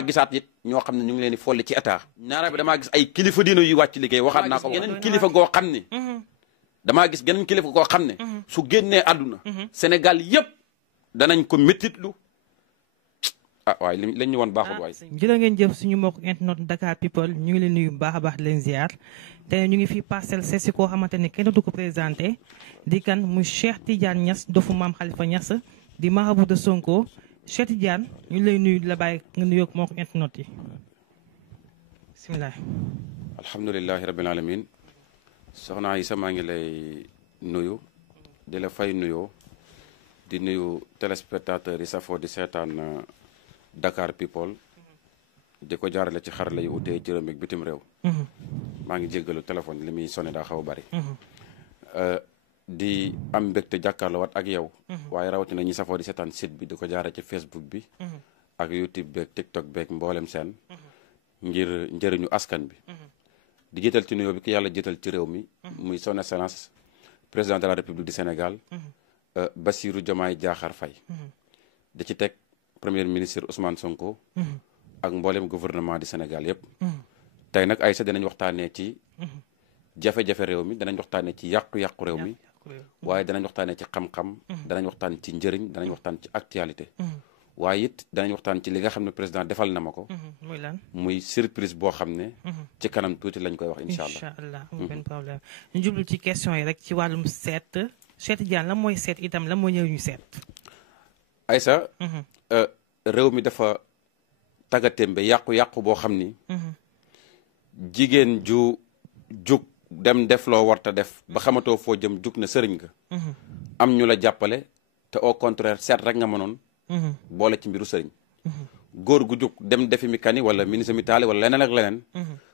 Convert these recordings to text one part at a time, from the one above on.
gisaat it ñoo xam ne ñu ngi leen di folli ci état ñaara bi damaa gis ay kilifa diina yu wàcc liggéey waxaat naa ko geneen kilifa goo xam ne damaa gis geneen kilifa goo xam ne su génnee àdduna Sénégal yëpp danañ ko méttitlu waaye lañ ñu woon baaxul waay jërë ngeen jëf suñu mbokk internet Dakar People ñu ngi leen nuyu bu baax a baax leen ziar te ñu ngi fii Parcelles seet si koo xamante ne kenn du ko présenté di kan muy Cheikh Tidiane Niass dofu maam Khalifa Niass di marabout de Sonko Cheikh Tidiane ñu ngi lay nuyu la bàyyi nga nuyoo ak mbokk internet yi bisimilah. alhamdulilahi rabbil alamin soxna Aïssa maa ngi lay nuyu di la fay nuyoo di nuyu téléspectateurs yi safoo di seetaan Dakar People di ko jaarale ci xarala yu utee jërëm ak bitim réew maa ngi jéggalu téléphone li muy sonné daa xaw a bari di am mbégte jàkkaarloo wat ak yow waaye rawatina ñi safoo di seetaan site bi di ko jaare ci Facebook bi ak YouTube beeg TikTok beeg mboolem seen ngir njëriñu askan bi di jiital ci nuyoo bi ki yàlla jiital ci réew mi muy son excellence président de la République du Sénégal Bassirou Diomaye Diakhar Faye di ci teg premier ministre Ousmane Sonko ak mboolem gouvernement du Sénégal yépp tey nag Aïssa dinañ waxtaanee ci jafe-jafe réew mi danañ waxtaanee ci yàqu-yàqu réew mi waaye danañ waxtaanee ci xam-xam danañ waxtaan ci njëriñ danañ waxtaan ci actualité waaye it danañ waxtaan ci li nga xam ne président defal na ma ko muy lan muy surprise boo xam ne ci kanam tuuti lañ koy wax incha allah amul benn problème ñu jublu ci question yi rek ci wàllum seet Cheikh Tidiane la mooy seet itam la mooy ñëw ñu seet Aïssa réew mi dafa tagatémbe yàqu-yàqu boo xam ni jigéen ju jug dem def loo warta def ba xamatoo foo jëm jug na sëriñ nga am ñu la jàppale te au contraire seet rek nga mënoon boole ci mbiru sëriñ góor gu jug dem defi mécanique wala ministre mitaali wala leneen ak leneen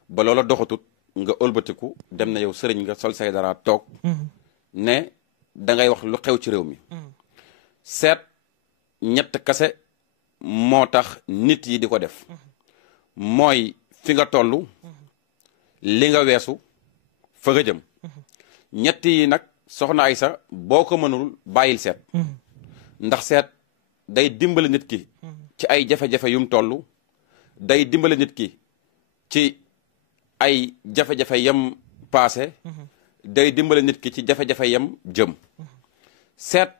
ba loola doxatut nga ëlbatiku dem na yow sëriñ nga sol say dara toog ne da ngay wax lu xew ci réew mi seet ñett kase moo tax nit yi di ko def mooy fi nga toll li nga weesu fa nga jëm ñett yi nag soxna Aïssa boo ko mënul bàyyil seet ndax seet day dimbale nit ki ci ay jafe-jafe yum toll day dimbale nit ki ci ay jafe-jafe yam paase day dimbale nit ki ci jafe-jafe yam jëm seet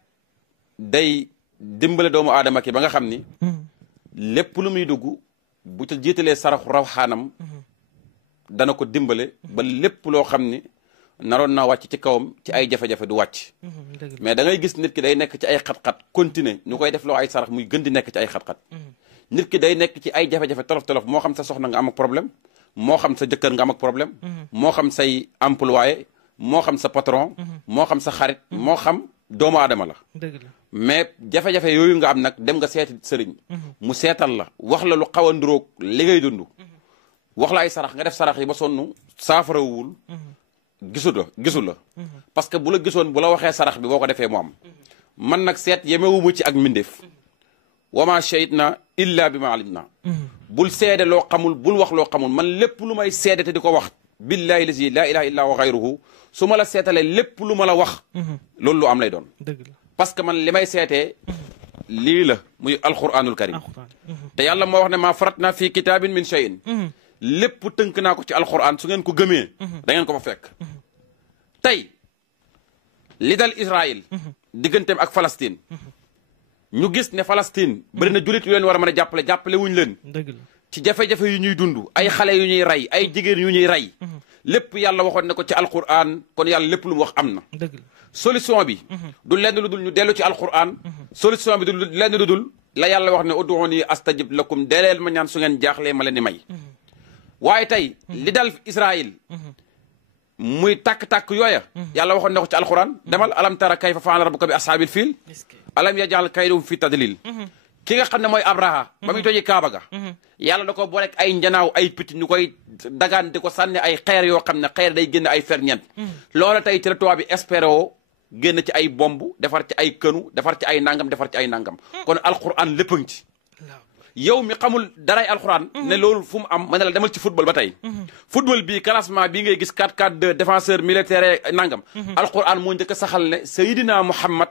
day dimbale doomu aadama ki ba nga xam ni lépp lu muy dugg bu ca jiitalee saraxu rawxaanam dana ko dimbale ba lépp loo xam ni naroon naa wàcc ci kawam ci ay jafe-jafe du wàcc mais da ngay gis nit ki day nekk ci ay xat-xat continuer ñu koy def loo ay sarax muy gën di nekk ci ay xat-xat nit ki day nekk ci ay jafe-jafe tolof-tolof moo xam sa soxna nga am ak problème moo xam sa jëkkër nga am ak problème moo xam say employé moo xam sa patron moo xam sa xarit moo xam doomu aadama la mais jafe-jafe yooyu nga am nag dem nga seeti sëriñ mu seetal la wax la lu xaw a nduróog li ngay dund wax la ay sarax nga def sarax yi ba sonn saafarawul gisu la parce que bu la gisoon bu la waxee sarax bi boo ko defee mu am man nag seet yemewuma ci ak mbindeef wama shahidna illa bi ma alimna bul seede loo xamul bul wax loo xamul man lépp lu may seede te di ko wax billahi lazi la ilaha illa wa xayruhu su ma la seetalee lépp lu ma la wax loolu lu am lay doon parce que man li may seetee lii la muy alquranul karim te yàlla moo wax ne maa faratna fii kitabin min shay'in lépp tënk naa ko ci alquran su ngeen ko gëmee da ngeen ko fa fekk tey li dal Israël digganteem ak Palestine ñu gis ne Palestine bëri na jullit yu leen war a mën a jàppale wuñ leen ci jafe-jafe yu ñuy dund ay xale yu ñuy rey ay jigéen yu ñuy rey lépp yàlla waxoon ne ko ci alquran kon yàlla lépp lu mu wax am na solution bi du lenn lu dul ñu dellu ci alquran solution bi du lenn lu dul la yàlla wax ne ud'uuni astajib lakum deleel ma ñaan su ngeen jaaxlee ma leen di may waaye tey li dal Israël muy tàkk-tàkk yooya yàlla waxoon na ko ci alquran demal alam tara kayfa fa'ala rabbuka bi ashaabil fiil alam yaj'al kaydahum fi tadlil ki nga xam ne mooy Abraha ba muy toji Kaaba ga yàlla da ko booleeg ay njanaaw ay picc ñu koy dagaan di ko sànni ay xeer yoo xam ne xeer day génn ay ferñeent loola tey ci la tubaab bi espéré woo génn ci ay bomb defar ci ay kënu defar ci ay nangam defar ci ay nangam kon alquran lépp a ngi ci yow mi xamul daray alxuraan ne loolu fu mu am ma ne la demal ci football ba tey football bii classement bii ngay gis 4-4-2 défenseur militaire nangam alxuraan moo njëkk a saxal ne Seydina Muhammad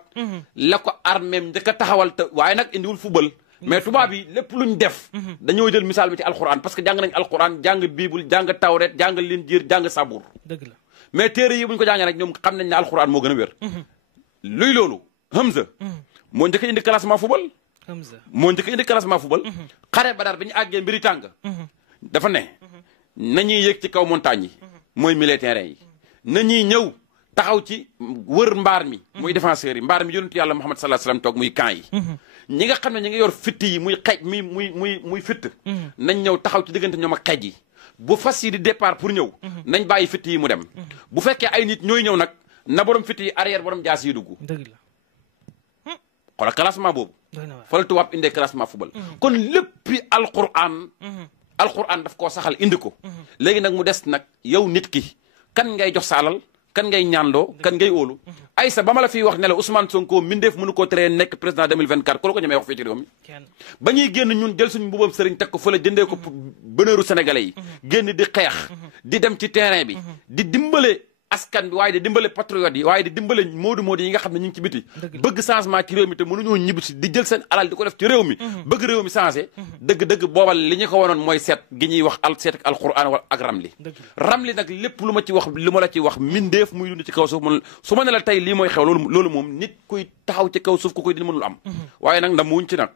la ko armée njëkk a taxawal te waaye nag indiwul football mais tubaab yi lépp luñ def dañoo jël misaal bi ci alxuraan parce que jàng nañ alxuraan jàng biibul jàng tawret jàng linjiir jàng sabuur dëgg la mais téere yi buñ ko jàngee rek ñoom xam nañ ne alxuraan moo gën a wér luy loolu Hamza moo njëkk indi classement football moo njëkk indi classement football xare Badar bi ñu àggee mbiri tàng dafa ne nañuy yéeg ci kaw montagne yi mooy militaires yi nañuy ñëw taxaw ci wër mbaar mi muy défenseurs yi mbaar mi yonentu yàlla Muhammad sallallahu alayhi wasallam toog muy camp yi ñi nga xam ne ñi ngi yor fitt yi muy xeej muy fitt nañ ñëw taxaw ci diggante ñoom ak xeej yi bu fas yi di départ pour ñëw nañ bàyyi fitt yi mu dem bu fekkee ay nit ñooy ñëw nag na borom fitt yi arrière borom jaas yi dugg dëgg la xoolal classement boobu fa la tubaab indee classement football kon léppi alquran daf koo saxal indi ko léegi nag mu des nag yow nit ki kan ngay jox sa alal kan ngay ñaanloo kan ngay óolu Aïssa ba ma la fiy wax ne la Ousmane Sonko mindeef mënu koo teree nekk président 2024 ku la ko ñemee wax fii ci réew mi ba ñuy génn ñun jël suñu mbubam sëriñ teg ko fële jëndee ko bonheuru sénégalais yi génn di xeex di dem ci terrain bi di dimbale askan bi waaye di dimbale patriote yi waaye di dimbale moodu yi nga xam ne ñu ngi ci biti bëgg changement ci réew mi te mënuñoo ñibbi si di jël seen alal di ko def ci réew mi bëgg réew mi changé dëgg-dëgg boobal li ñu ko wanoon mooy seet gi ñuy wax seet ak alquran wala ak ramli nag lépp lu ma ci wax li ma la ci wax mindeef muy dund ci kaw suuf mun su ma ne la tey lii mooy xew loolu moom nit kuy taxaw ci kaw suuf ku koy dina mënul am waaye nag ndam wuñ ci nag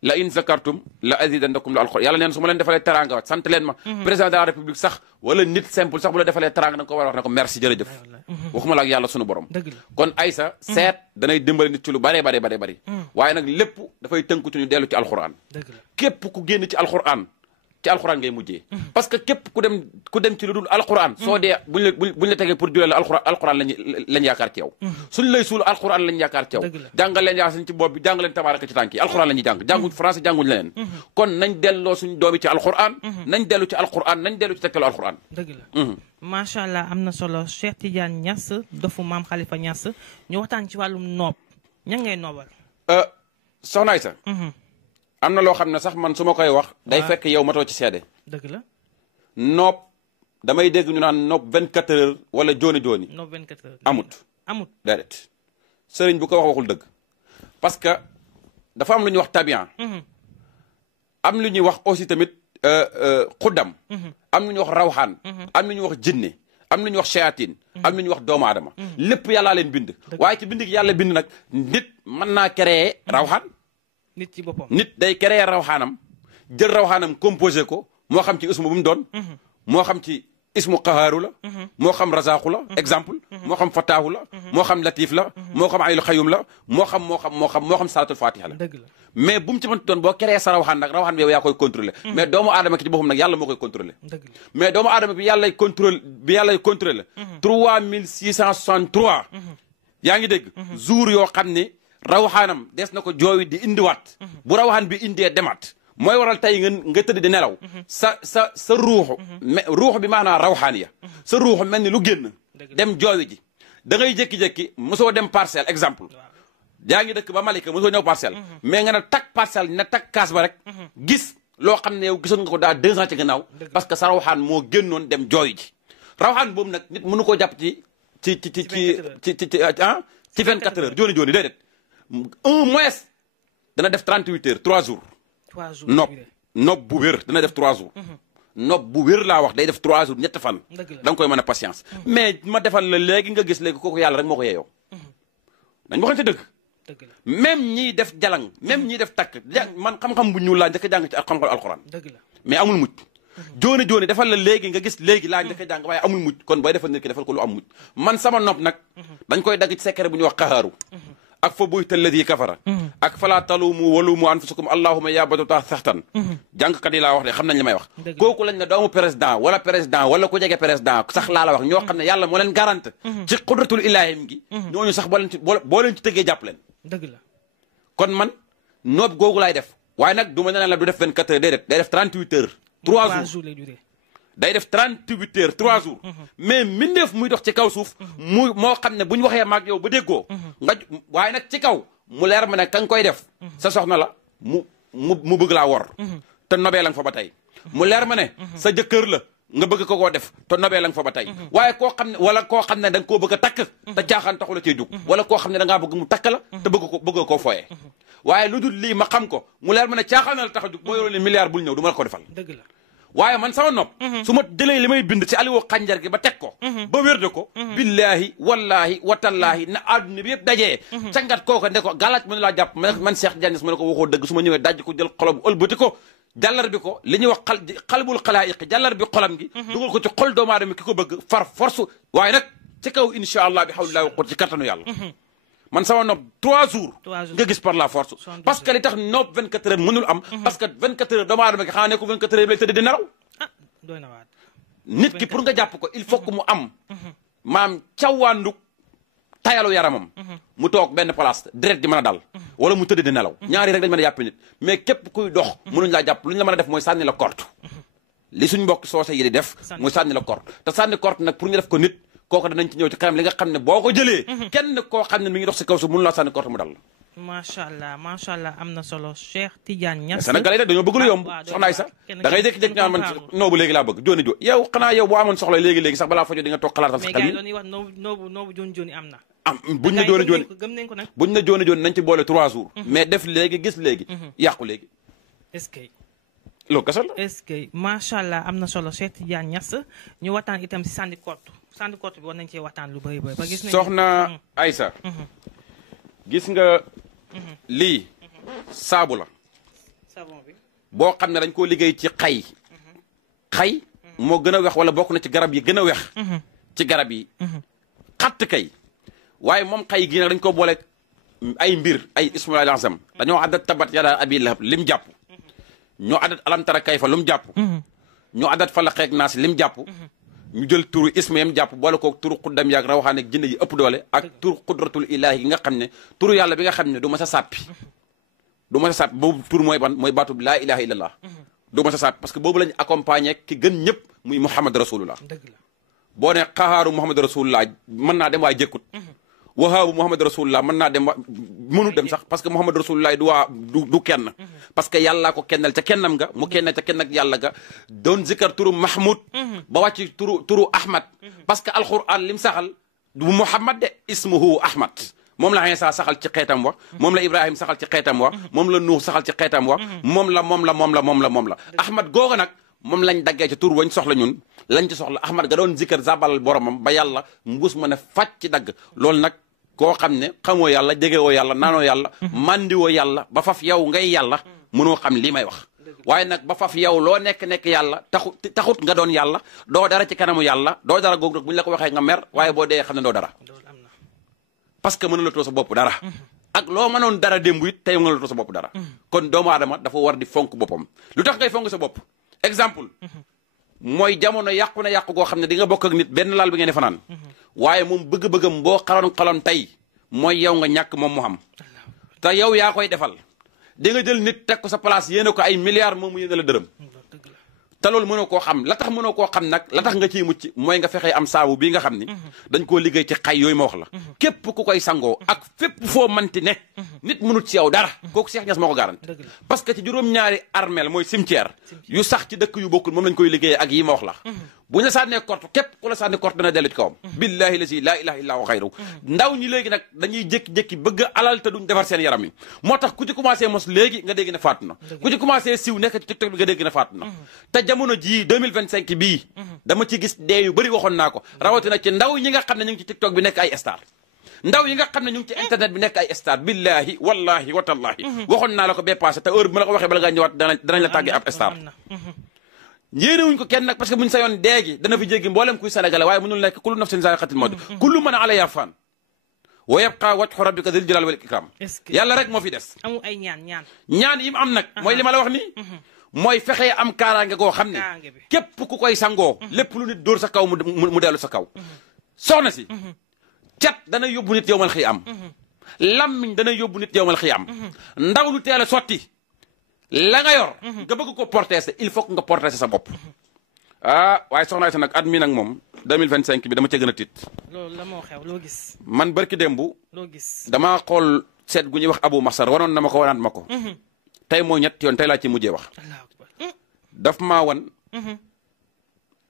la in zakartum la azidannakum la alquran yàlla neen su ma leen defalee teranga wat sant leen ma président de la république sax wala nit simple sax bu la defalee teranga da nga ko war a wax ne ko merci jërëjëf waxuma la ak yàlla sunu borom kon Aïssa seet danay dimbali nit ci lu bare waaye nag lépp dafay tënku ci ñu dellu ci alquran képp ku génn ci alquran ngay mujjee parce que képp ku dem ci lu dul alquran soo dee buñ la tegee pour julee la alquran lañ yaakaar ci yow suñ lay suul alquran lañ yaakaar ci yow jàngal leen yaasin ci bopp bi jàngal leen tabaaraka ci tànk yi alquran la ñuy jànguñ français jànguñ leneen kon nañ delloo suñ doomi ci alquran nañ dellu ci alquran nañ dellu ci tegtalu alquran dëgg la macha allah am na solo Cheikh Tidiane Niass dofu maam Khalifa Niass ñu waxtaan ci wàllum noob ña ngay noobal soxna Aïssa am na loo xam ne sax man su ma koy wax day fekk yow matoo ci seede dëgg la noob damay dégg ñu naan noob 24 heures wala jooni noob 24 heures amut déedéet sëriñ bu ko wax waxul dëgg parce que dafa am lu ñuy wax tabian am lu ñuy wax aussi tamit xuddam am lu ñuy wax rawxaan am lu ñuy wax jinne am lu ñuy wax shayatin am lu ñuy wax doomu aadama lépp yàllaa leen bind waaye ci bind gi yàlla bind nag nit mën naa créer rawxaan nit ci boppam nit day créer rawxaanam jël rawxaanam composé ko moo xam ci ismu bu mu doon moo xam ci ismu qahaaru la moo xam razaqu la exemple moo xam fataahu la moo xam latif la moo xam aylu xayum la moo xam salatul fatiha la mais bu mu ci mënti doon boo créer sa rawxaan nag rawxaan bi yow yaa koy contrôler mais doomu aadama ki ci boppam nag yàlla moo koy contrôler mais doomu aadama bi yàllay contrôler 3663 yaa ngi dégg jour yoo xam ne rawxaanam des na ko joowi di indiwaat bu rawxaan bi indee demaat mooy waral tey nga tëdd di nelaw sa ruuxu ruuxu bi maanaam rawxaan ya sa ruuxu mel ni lu génn dem joowi ji da ngay jékki-jékki mosoo dem parcelle exemple yaa ngi dëkk ba Malika mosoo ñëw parcelle mais nga ne tak parcelle na tak kaas ba rek gis loo xam ne yow gisoon nga ko daal 2 ans ci gannaaw parce que sa rawxaan moo génnoon dem joowi ji rawxaan boobu nag nit mënu koo jàpp ci 24 heures jooni déedéet un mois dana def 38 heures 3 jours nopp bu wér dana def 3 jours nopp bu wér laa wax day def 3 jours ñetti fan da nga koy mën a patience mais ma defal la léegi nga gis léegi kooku yàlla rek moo ko yeeyoo dañ waxante dëgg même ñiy def jalang même ñiy def takk man xam-xam bu ñuul laa njëkk a jàng ci xam-xam alxuraan mais amul mucc jooni defal la léegi nga gis léegi laa njëkk a jàng waaye amul mucc kon booy defal nit ki defal ko lu am mucc man sama nopp nag dañ koy dagg ci secret bu ñuy wax xahaaru ak fa buyta alladi kafara ak falaa talumu walumu anfusakum allahuma ya badota saxtan jàngkat yi laa wax de xam nañ li may wax kooku lañ ne doomu président wala ku jege président sax laa la wax ñoo xam ne yàlla moo leen garante ci qudratul ilahim gi ñooñu sax boo leen ci tëggee jàpp leen dëgg la kon man noob googu laay def waaye nag du ma ne la du def 24 heures déedéet day def 38 heures 3 jours day def 38 heures 3 jours mais mbindeef muy dox ci kaw suuf moo xam ne bu ñu waxee maag yow ba déggoo nga waaye nag ci kaw mu leer ma ne ka nga koy def sa soxna la mu bëgg laa wor te nobee la nga fa ba tey mu leer ma ne sa jëkkër la nga bëgg ko koo def te nobee la nga fa ba tey waaye koo xam ne wala koo xam ne da nga koo bëgg a takk te caaxaan taxu la cee jug wala koo xam ne da ngaa bëgg mu takk la te bëgg koo fooyee waaye lu dul lii ma xam ko mu leer ma ne caaxaan na la tax a jug boo yoroon ne milliard bul ñëw du ma la ko defal dëgg la waaye man sama nopp su ma jëlee li may bind ci aliwo xànjar gi ba teg ko ba wérde ko billaahi wallaahi watallaahi na adduna bi yëpp dajee cangat kooka ne ko galaaj mën laa jàpp man Cheikh Tidiane Niass ma ne ko waxoo dëgg su ma ñëwee dajj ko jël xolam ëlbati ko jàllar bi ko li ñuy wax xalbul xalaayiqi jàllar bi xolam gi dugal ko ci xol doomu aadama ki ko bëgg far force waaye nag ci kaw insha allah bi hawlillahi wa quwwati ci kattanu yàlla man sama nopp 3 jours nga gis par la force parce que li tax nopp 24 heures mënul am parce que 24 heures doomu aadama gi xanaa ne ko 24 heures lay tëdd di nelaw doy na waat nit ki pour nga jàpp ko il faut que mu am maam cawaanduk tayalu yaramam mu toog benn place direct di mën a dal wala mu tëdd di nelaw ñaari rek dañ mën a jàpp nit mais képp kuy dox mënuñ laa jàpp lu ñu la mën a def mooy sànni la korte li suñ mbokk soose yi di def mooy sànni la korte te sànni korte nag pour ñu def ko nit kooku danañ ci ñëw ci kanam li nga xam ne boo ko jëlee kenn koo xam ne mi ngi dox si kaw su mënu laa sànni korte mu dal macha allah am na solo Cheikh Tidiane Niass Sénégalais dañoo bëgg lu yomb soxna Aïssa da ngay jékki-jékki ñaan man noobu léegi laa bëgg jooni jo yow xanaa yow boo amoon soxla léegi-léegi sax balaa fajo di nga toog xalaatal sa xel mi wax noobu jooni am na buñ ne jooni jooni gëm nañ ko nag buñ ne jooni jooni nañ ci boole 3 jours mais def léegi gis léegi yàqu léegi est-ce que loolu kese la est-ce que macha allah am na solo Cheikh Tidiane Niass ñu waxtaan itam si sànni korte bi war nañ cee waxtaan lu bëri ba gis nañ soxna Aïssa gis nga lii saabu la savon bi boo xam ne dañ koo liggéey ci xay moo gën a wex wala bokk na ci garab yi gën a wex ci garab yi xatt kay waaye moom xay gi nag dañ ko boole ay mbir ay ismullahi lansam dañoo addat tabat yada abi lahab lim jàpp ñoo addat alam tara kayfa lu mu jàpp ñoo addat falaqeeg naas lim jàpp ñu jël turu isma yam jàpp boole koog turu xuddam yaag rawaxaan ak jinne yi ëpp doole ak turu xudratul ilaahi gi nga xam ne turu yàlla bi nga xam ne du ma sa sàppi boobu tur mooy ban mooy baatu bi laa ilaha illallah du ma sa sàppi parce que boobu lañu accompagné ki gën ñëpp muy muhammad rasulullah boo ne xaxaaru muhammad rasulullah mën naa dem waaye jëkkut wahaabu muhammad rasulullah mën naa dem mënul dem sax parce que muhammad rasulullah du kenn parce que yàllaa ko kennal ca kennam nga mu kennal ca kenn ak yàlla ga doon zikar turu mahmoud ba wàcc turu ahmad parce que alquran lim saxal du muhammad de ismuhu ahmad moom la Iisaa saxal ci xeetam wa moom la ibrahim saxal ci xeetam wa moom la nuux saxal ci xeetam wa moom la ahmad googa nag moom lañ daggee ci tur wañ soxla ñun lañ ci soxla ahmad ga doon zikar zabalal boromam ba yàlla mbuus mën a fàcc ci dagg loolu nag koo xam ne xamoo yàlla jegewoo yàlla naanoo yàlla mandiwoo yàlla ba faf yow ngay yàlla mënoo xam lii may wax waaye nag ba faf yow loo nekk yàlla taxut nga doon yàlla doo dara ci kanamu yàlla doo dara googu nag bu ñu la ko waxee nga mer waaye boo dee xam ne doo dara parce que mën la too sa bopp dara ak loo mënoon dara démb it tey mën la too sa bopp dara kon doomu aadama dafa war di fonk boppam lu tax ngay fonk sa bopp exemple mooy jamono yàqu na yàqu goo xam ne di nga bokk ak nit benn laal bi ngeen di fanaan waaye moom bëgg-bëggam boo xaloon tey mooy yow nga ñàkk moom mu xam te yow yaa koy defal di nga jël nit teg ko sa place yéene ko ay milliards moom mu yéene la dërëm te loolu mënoo koo xam la tax mënoo koo xam nag la tax nga ciy mucc mooy nga fexee am saabu bii nga xam ni dañ koo liggéey ci xay yooyu ma wax la képp ku koy sangoo ak fépp foo manti ne nit mënut ci yow dara kooku Cheikh Niass moo ko garanti parce que ci juróom-ñaari armeel mooy cimetière yu sax ci dëkk yu bokkul moom lañ koy liggéeyee ak yi ma wax la bu ñu la sànnee korte képp ku la sànni korte dana dellu ci kawam billahi la si laa ilaha illa wa xayru ndaw ñi léegi nag dañuy jékki-jékki bëgg alal te duñ defar seen yaram yi moo tax ku ci commencé mos léegi nga dégg ne faatu na ku ci commencé siw nekk ci TikTok bi nga dégg ne faatu na te jamono jii 2025 bii dama ci gis dee yu bëri waxoon naa ko rawatina ci ndaw ñi nga xam ne ñu ngi ci TikTok bi nekk ay star ndaw yi nga xam ne ñu ngi ci internet bi nekk ay star billahi wallahi watallahi waxoon naa la ko bee passé te heure bi ma la ko waxee bala ngaa ñëwaat danañ la tàggee ab star yéenewuñ ko kenn nag parce que buñ sa yoon déegi dana fi jéggi mboolem kuy sénégalais waaye mënul nekk kullu nafsin zaa'iqatul mawt kullu man alayha fan wa yabqa wajhu rabbika dhil jalali wal ikram yàlla rek moo fi des amul ay ñaan yi mu am nag mooy li ma la wax nii mooy fexee am kaaraange goo xam ne képp ku koy sangoo lépp lu nit dóor sa kaw mu dellu sa kaw soxna si cat dana yóbbu nit yowmal xiyaam lammiñ dana yóbbu nit yowmal xiyaam ndaw lu teel a sotti la nga yor nga bëgg ko protéger il faut que nga protéger sa bopp waaye soxna sa nag at mi nag moom 2025 bi dama cee gën a tiit loolu la moo xew loo gis man barki démb loo gis damaa xool seet gu ñuy wax Abou Massar wanoon na ma ko wanaat ma ko tey moo ñett yoon tey laa ci mujjee wax daf maa wan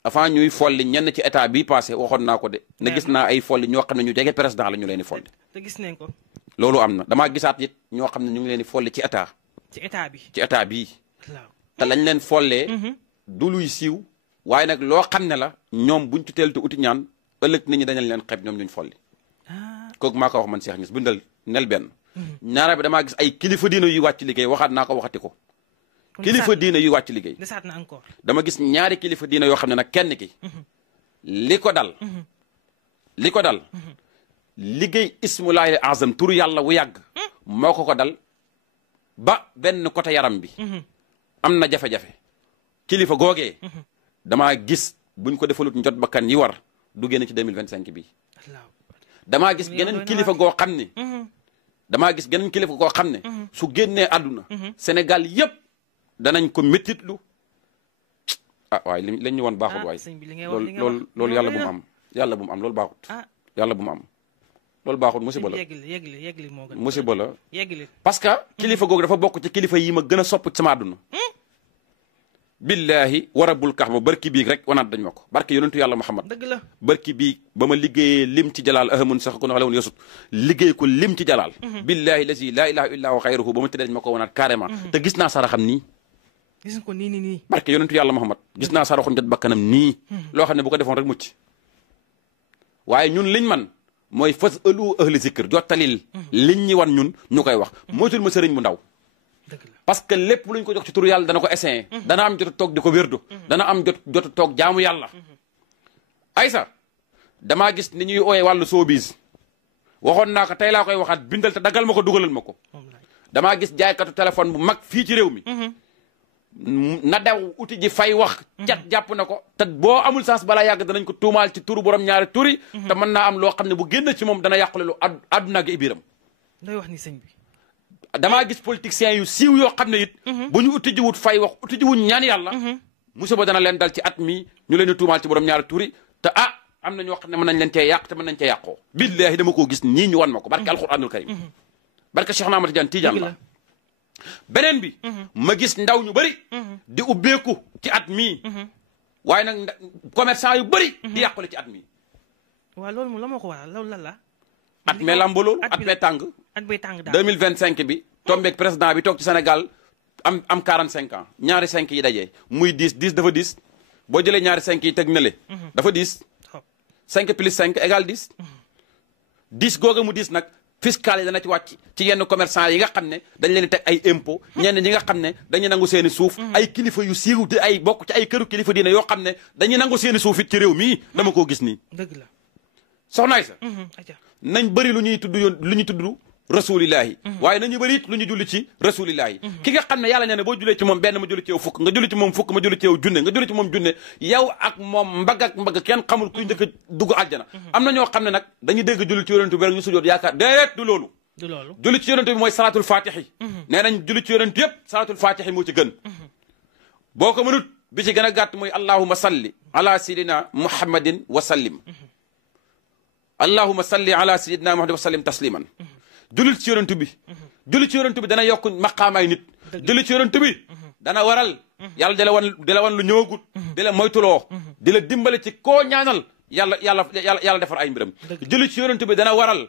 avant ñuy folli ñenn ci état bii passé waxoon naa ko de ne gis naa ay folli ñoo xam ne ñu jege président la ñu leen di folli te gis nañ ko loolu am na damaa gisaat it ñoo xam ne ñu ngi leen di folli ci état. ci état bi ci état bii. te lañ leen follee. du luy siiw. waaye nag loo xam ne la ñoom buñ ci teel te uti ñaan ëllëg nit ñi dañu leen xeeb ñoom ñu folli. kooku maa ko wax man Cheikh Niass bindal nel benn. ñaara bi damaa gis ay kilifa diina yuy wàcc liggéey waxaat naa ko waxati ko. kilifa diina yuy wàcc liggéey. desaat na encore. dama gis ñaari kilifa diina yoo xam ne nag kenn ki. li ko dal. liggéey ismulaahil azam turu yàlla wu yàgg. moo ko dal ba benn côté yaram bi. am na jafe-jafe. kilifa googee. damaa gis buñ ko defalut njot bakkan yi war du génn ci 2025 bii. damaa gis geneen kilifa goo xam ne. su génnee àdduna. Sénégal yëpp danañ ko méttitlu. ah waaye li ñu woon baaxul waaye. loolu yàlla bu mu am. yàlla bu mu am loolu baaxut. yàlla bu mu am. loolu baaxul musiba la yegli moo gën musiba la parce que kilifa googu dafa bokk ci kilifa yi ma gën a sopp ci sama àdduna. billahi wa rabbul kaxba barki bii rek wanaat dañ ma ko barki yonentu yàlla Muhammad. dëgg la barki bii ba ma liggéeyee lim ci jalaal ahamun sax ko na xale woon yosut liggéey ko lim ci jalaal. billahi lazi laa ilaha illa huwa xayruhu ba ma tëddee dañ ma ko wanaat carrément. te gis naa saraxam nii. gis ko nii. barki yonentu yàlla Muhammad gis naa saraxum jot bakkanam nii. loo xam ne bu ko defoon rek mucc waaye ñun liñ man mooy fas ëlu ahli zikr jottalil liñ ñi wan ñun ñu koy wax moytul ma sëriñ bu ndaw. parce que lépp luñ ko jox ci turu yàlla dana ko essayé. dana am jot toog di ko wérdu. dana am jot toog jaamu yàlla. aysa damaa gis ni ñuy ooyee wàllu showbiz waxoon naa ko tey laa koy waxaat bindal te dagal ma ko dugalal ma ko. damaa gis jaaykatu téléphone bu mag fii ci réew mi. na daw uti ji fay wax. cat jàpp na ko. te boo amul saas balaa yàgg danañ ko tuumaal ci turu borom ñaari turi. te mën naa am loo xam ne bu génn ci moom dana yàqule lu àdduna ak ibiram. day wax ni sëñ bi. damaa gis politiciens yu siiw yoo xam ne it. bu ñu uti ji wut fay wax uti ji wut ñaan yàlla. musiba dana leen dal ci at mi ñu leen di tuumaal ci borom ñaari turi te am na ñoo xam ne mën nañ leen cee yàq te mën nañ cee yàqoo. billahi dama koo gis ñii ñu wan ma ko barke alquranul karim. barke Cheikh Ahmad Tidiane la. beneen bi. ma gis ndaw ñu bëri. di ubbeeku ci at mii. waaye nag commerçant yu bëri. di yàqule ci at mii. waaw loolu moom la ma ko waral loolu lan la. at mee lambo loolu at mee tàng. at mee tàng daal 2025 bi. tombeeg président bi toog ci Sénégal am 45 ans ñaari 5 yi dajee muy 10 dafa 10 boo jëlee ñaari 5 yi teg na le. dafa 10. 5 plus 5 égale 10. 10 googa mu 10 nag. fiscal yi dana ci wàcc ci yenn commerçant yi nga xam ne dañ leen di teg ay impôt ñenn ñi nga xam ne dañuy nangu seeni suuf ay kilifa yu siiw di ay bokk ci ay këru kilifa diine yoo xam ne dañuy nangu seeni suuf it ci réew mii dama koo gis nii. dëgg la soxnaay sa nañ bëri lu ñuy tudd rasulillahi waaye nañu bëri it lu ñu julli ci rasulillahi ki nga xam ne yàlla nee na boo jullee ci moom benn ma julli ci yow fukk nga julli ci moom fukk ma julli ci yow junne nga julli ci moom junne yow ak moom mbagg kenn xamul kuy njëkk a dugg aljana am na ñoo xam ne nag dañuy dégg julli ci yonent bi rek ñu sujjoot yaakaar déet du loolu julli ci yonent bi mooy salaatul fatihi nee nañ julli ci yonent yëpp salaatul fatihi moo ci gën boo ko mënut bi ci gën a gàtt mooy allahumma salli ala sayidina muhammadin wa sallim allahumma salli ala sayidina muhammadin wa sallim tasliman jullit ci yonent bi jullit ci yonent bi dana yokk maqaamaay nit jullit ci yonent bi dana waral yàlla di la wan lu ñëwagut di la moytuloo di la dimbale ci koo ñaanal yàlla defar ay mbiram jullit ci yonent bi dana waral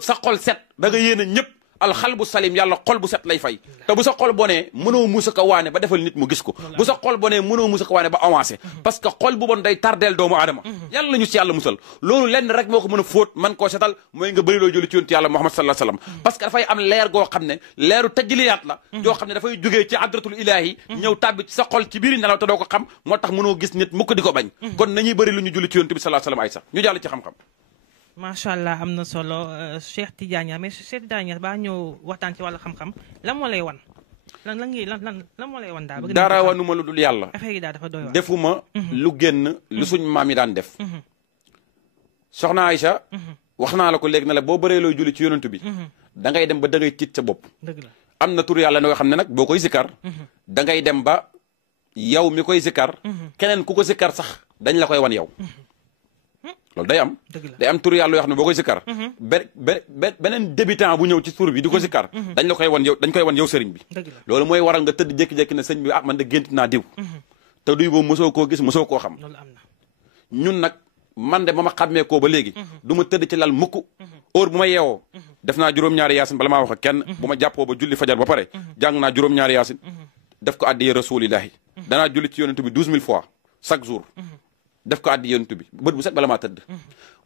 sa xol set da nga yéene ñëpp alxal bu salim yàlla xol bu set lay fay te bu sa xol bonee mënoo musa ko waane ba defal nit mu gis ko bu sa xol bonee mënoo musa ko waane ba avancé parce que xol bu bon day tardeel doomu aadama yàlla la ñu ci yàlla musal loolu lenn rek moo ko mën a fóot man koo setal mooy nga bëri loo julli ci yonent yàlla Muhammad sallallahu alayhi wasallam parce que dafay am leer goo xam ne leeru tajliyaat la joo xam ne dafay jógee ci adratul ilahi ñëw tàbbi ci sa xol ci biir nelaw te doo ko xam moo tax mënoo gis nit mukk di ko bañ kon nañuy bëri lu ñu julli ci yonent bi sallallahu alayhi wasallam ay sax ñu jàll ci xam-xam macha allah am na solo Cheikh Tidiane Niass mais Cheikh Tidiane Niass baa ñëw waxtaan ci wàllu xam-xam lan moo lay wan lan moo lay wan daal. dara wanuma lu dul yàlla. affaire yi daal dafa doy waar. defuma lu génn lu suñ maam yi daan def. soxna Aïcha. wax naa la ko léegi ne la boo bëree looy julli ci yonent bi. da ngay dem ba da ngay tiit sa bopp. dëgg la am na tur yàlla noo xam ne nag boo koy zikkar. da ngay dem ba yow mi koy zikkar. keneen ku ko zikkar sax dañ la koy wan yow. loolu day am day am tur yàlla yoo xam ne boo koy sikkar beneen débutant bu ñëw ci tur bi di ko sikkar dañ la koy wan yow dañ koy wan yow sëriñ bi loolu mooy waral nga tëdd jékki-jékki ne sëñ bi man de gént naa diw te duy boobu mosoo koo gis mosoo koo xam ñun nag man de ba ma xàmmee koo ba léegi du ma tëdd ci lal mukk heure bu ma yeewoo def naa juróom-ñaari yaasin bala maa wax ak kenn bu ma jàppoo ba julli fajar ba pare jàng naa juróom-ñaari yaasin def ko addiye rasulillahi danaa julli ci yonent bi 12000 fois chaque jour def ko addiye yonent bi bët bu set bala maa tëdd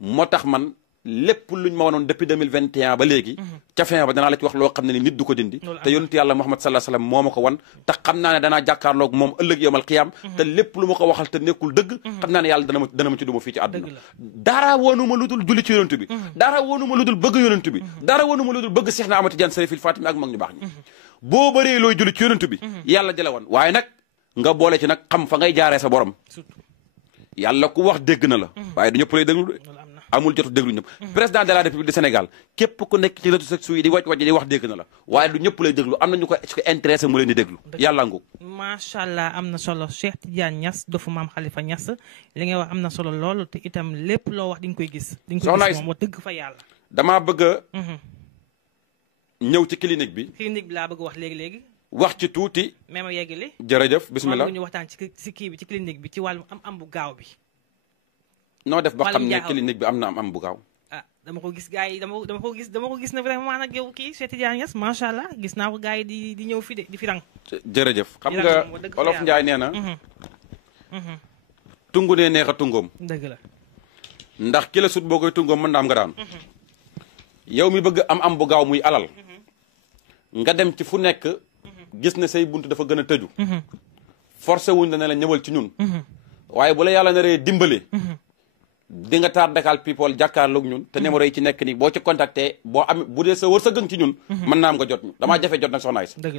moo tax man lépp luñ ma wanoon depuis 2021 ba léegi ca fin ba danaa la ci wax loo xam ne ni nit du ko dindi te yonent yàlla Muhammad sallallahu alayhi wasallam moo ma ko wan te xam naa ne danaa jàkkaarloog moom ëllëg yawmal qiyaam te lépp lu ma ko waxal te nekkul dëgg xam naa ne yàlla dana ma ci duma fii ci àdduna dara woonu ma lu dul julli ci yonent bi dara woonu ma lu dul bëgg yonent bi dara woonu ma lu dul bëgg Seex na Ahmad Tijaan Sarifil Fatimi ak mag ñu baax ñi boo bëree looy julli ci yonent bi yàlla jëla woon waaye nag nga boole ci nag xam fa ngay jaaree sa borom yàlla ku wax dégg na la waaye du ñëpp lay déglu de amul jotu déglu ñëpp président de la république du Sénégal képp ku nekk ci réseaux sociaux yi di wàcc di wax dégg na la waaye du ñëpp lay déglu am na ñu ko intéressé mu leen di déglu yàlla ngoog macha allah am na solo Cheikh Tidiane Niass dofu maam Khalifa Niass li nga wax am na solo loolu te itam lépp loo wax di nga koy gis di nga koy gis moom wax dëgg fa yàlla damaa bëgg a ñëw ci clinique bi laa bëgg wax léegi wax ci tuuti même yeggali jërëjëf bismillah ñu waxtaan ci kii bi ci clinique bi ci wàllum am bu gaaw bi noo def ba xam ne clinique bi am na am bu gaaw dama ko gis gars yi dama ko gis ne vraiment nag yow kii Cheikh Tidiane Niass macha allah gis naa ko gars yi di ñëw fi de di fi rang jërëjëf xam nga olof Njaay nee na tungu ne neex a tungoom dëgg la ndax ki la sut boo koy tungoom mën na am nga daan yow mi bëgg am bu gaaw muy alal nga dem ci fu nekk gis ne say bunt dafa gën a tëju forcé wuñ la ne la ñëwal ci ñun waaye bu la yàlla naree dimbale di nga taar Dakar People jàkkaarloog ñun te numéro yi ci nekk nii boo ci contacté boo am bu dee sa wërsëg ci ñun mën naa am nga jot ñu damaa jafe jot nag soxna Aïssa dëgg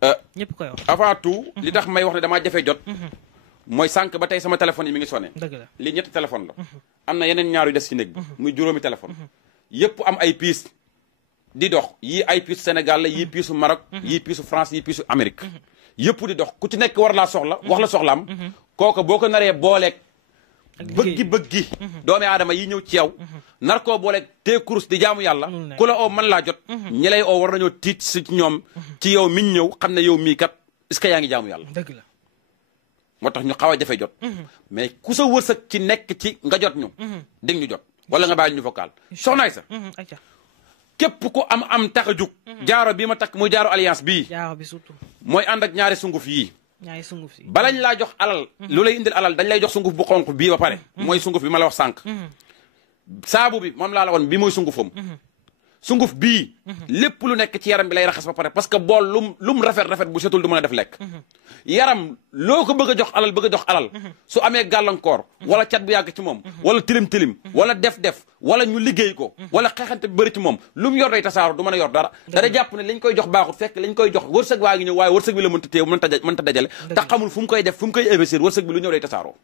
la ñëpp koy wax avant tout li tax may wax ne damaa jafe jot mooy sànq ba tey sama téléphone yi mi ngi sonné dëgg la lii ñetti téléphone la am na yeneen ñaar yu des ci néeg bi muy juróomi téléphone yëpp am ay piis di dox yii ay piisu Sénégal la yii piisu Maroc yii piisu France yii piisu Amérique yëpp di dox ku ci nekk war laa soxla wax la soxlaam kooka boo ko naree booleeg bëggi doomi aadama yi ñëw ci yow nar koo booleeg te kurus di jaamu yàlla ku la oo mën laa jot ñi lay oo war nañoo tiit si ñoom ci yow miñ ñëw xam ne yow mii kat est-ce que yaa ngi jaamu yàlla dëgg la moo tax ñu xaw a jafe jot mais ku sa wërsëg ci nekk ci nga jot ñu dégg ñu jot wala nga bàyyi ñu vocal soxnaay sa képp ku am tax a jug jaaro bii ma takk muy jaaro alliance bii jaaro bi surtout mooy ànd ak ñaari sunguf yii ñaari sunguf si balañ laa jox alal lu lay indil alal dañ lay jox sunguf bu xonq bii ba pare mooy sunguf bi ma la wax sànq saabu bi moom laa la woon bi mooy sungufam sunguf bii lépp lu nekk ci yaram bi lay raxas ba pare parce que bool lum rafet bu setul du mën a def lekk yaram loo ko bëgg a jox alal su amee gàllankoor wala cat bu yàgg ci moom wala tilim wala def wala ñu liggéey ko wala xeexante bi bëri ci moom lu mu yor day tasaaro du mën a yor dara dara jàpp ne liñ koy jox baaxut fekk liñ koy jox wërsëg waa ngi ñëw waaye wërsëg bi la mënta téew mënta dajale te xamul fu mu koy def fu mu koy investir wërsëg bi lu ñëw day tasaaroo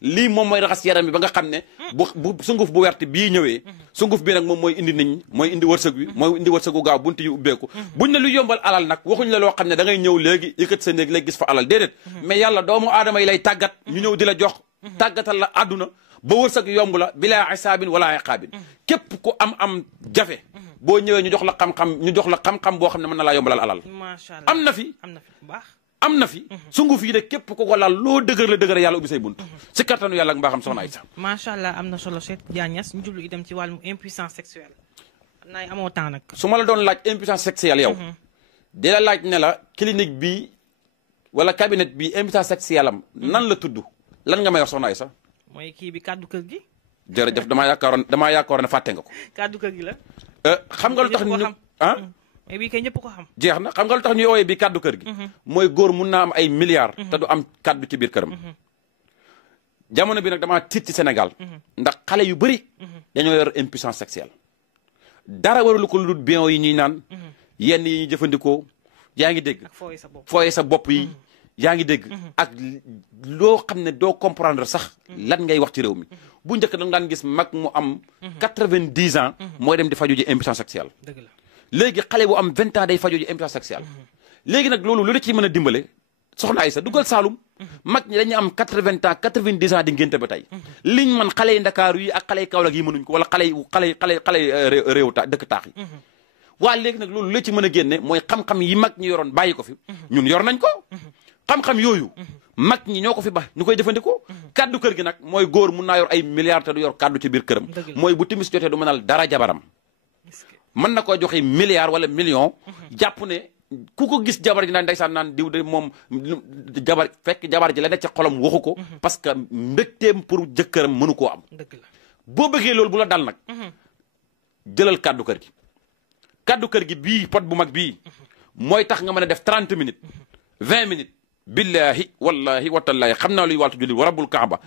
lii moom mooy raxas yaram bi ba nga xam ne bu sunguf bu wert bii ñëwee sunguf bi nag moom mooy indi nit ñi mooy indi wërsëg bi mooy indi wërsëgu gaaw buntu yu ubbeeku buñ ne lu yombal alal nag waxuñ la loo xam ne da ngay ñëw léegi yëkkat sa néeg léegi gis fa alal déedéet mais yàlla doomu aadama yi lay tàggat ñu ñëw di la jox tàggatal la àdduna ba wërsëg yomb la bilaa isaabin wala iqaabin képp ku am jafe boo ñëwee ñu jox la xam-xam boo xam ne mën na laa yombalal alal am na fi baax am na fi sunguf yi de képp ku ko laal loo dëgër yàlla ubbi say bunt si kattanu yàlla ak mbaaxam soxna Aïssa macha allah am na solo Cheikh Tidiane Niass ñu jublu itam ci wàllum impuissance sexuelle xam naa amoo temps nag su ma la doon laaj impuissance sexuelle yow di la laaj ne la clinique bi wala cabinet bi impuissance sexuelle am nan la tudd lan nga may wax soxna Aïssa mooy kii bi kàddu kër gi jërëjëf damaa yaakaaroon ne fàtte nga ko kàddu kër gi la xam nga lu tax ñu mais bii kay ñëpp ko xam jeex na xam nga lu tax ñuy woowee bi kàddu kër gi mooy góor mun naa am ay milliards te du am kàddu ci biir këram jamono bi nag damaa tiit ci Sénégal ndax xale yu bëri dañoo yor impuissance sexuelle dara waralu ko lu dul bien yi ñuy naan yenn yi ñuy jëfandikoo yaa ngi dégg fooye sa bopp yi yaa ngi dégg ak loo xam ne doo comprendre sax lan ngay wax ci réew mi bu njëkk da nga daan gis mag mu am 90 ans mooy dem di faju ji impuissance sexuelle léegi xale bu am 20 ans day faju ji impuissance sexuelle léegi nag loolu lu la ciy mën a dimbale soxna Aïssa dugal Saalum mag ñi dañuy am 80 ans 90 ans di ngénte ba tey liñ man xale yi Ndakaaru yi ak xale yi Kaolack yi mënuñ ko wala xale réew dëkk taax yi waa léegi nag loolu la ci mën a génne mooy xam-xam yi mag ñi yoroon bàyyi ko fi ñun yor nañ ko xam-xam yooyu mag ñi ñoo ko fi ba ñu koy jëfandikoo kaddu kër gi nag mooy góor mun naa yor ay milliards te du yor kaddu ci biir këram mooy bu timis jotee du mënal dara jabaram mën na koo joxe milliard wala million jàpp ne ku ko gis jabar ji naan ndeysaan naan diw de moom jabar fekk jabar ji la ne ci xolam waxu ko parce que mbégteem pour jëkkëram mënu koo am boo bëggee loolu bu la dal nag jëlal kàddu kër gi bii pot bu mag bii mooy tax nga mën a def 30 minutes 20 minutes billahi wallahi watallahi xam naa luy wàltu jullit wa rabbul kaaba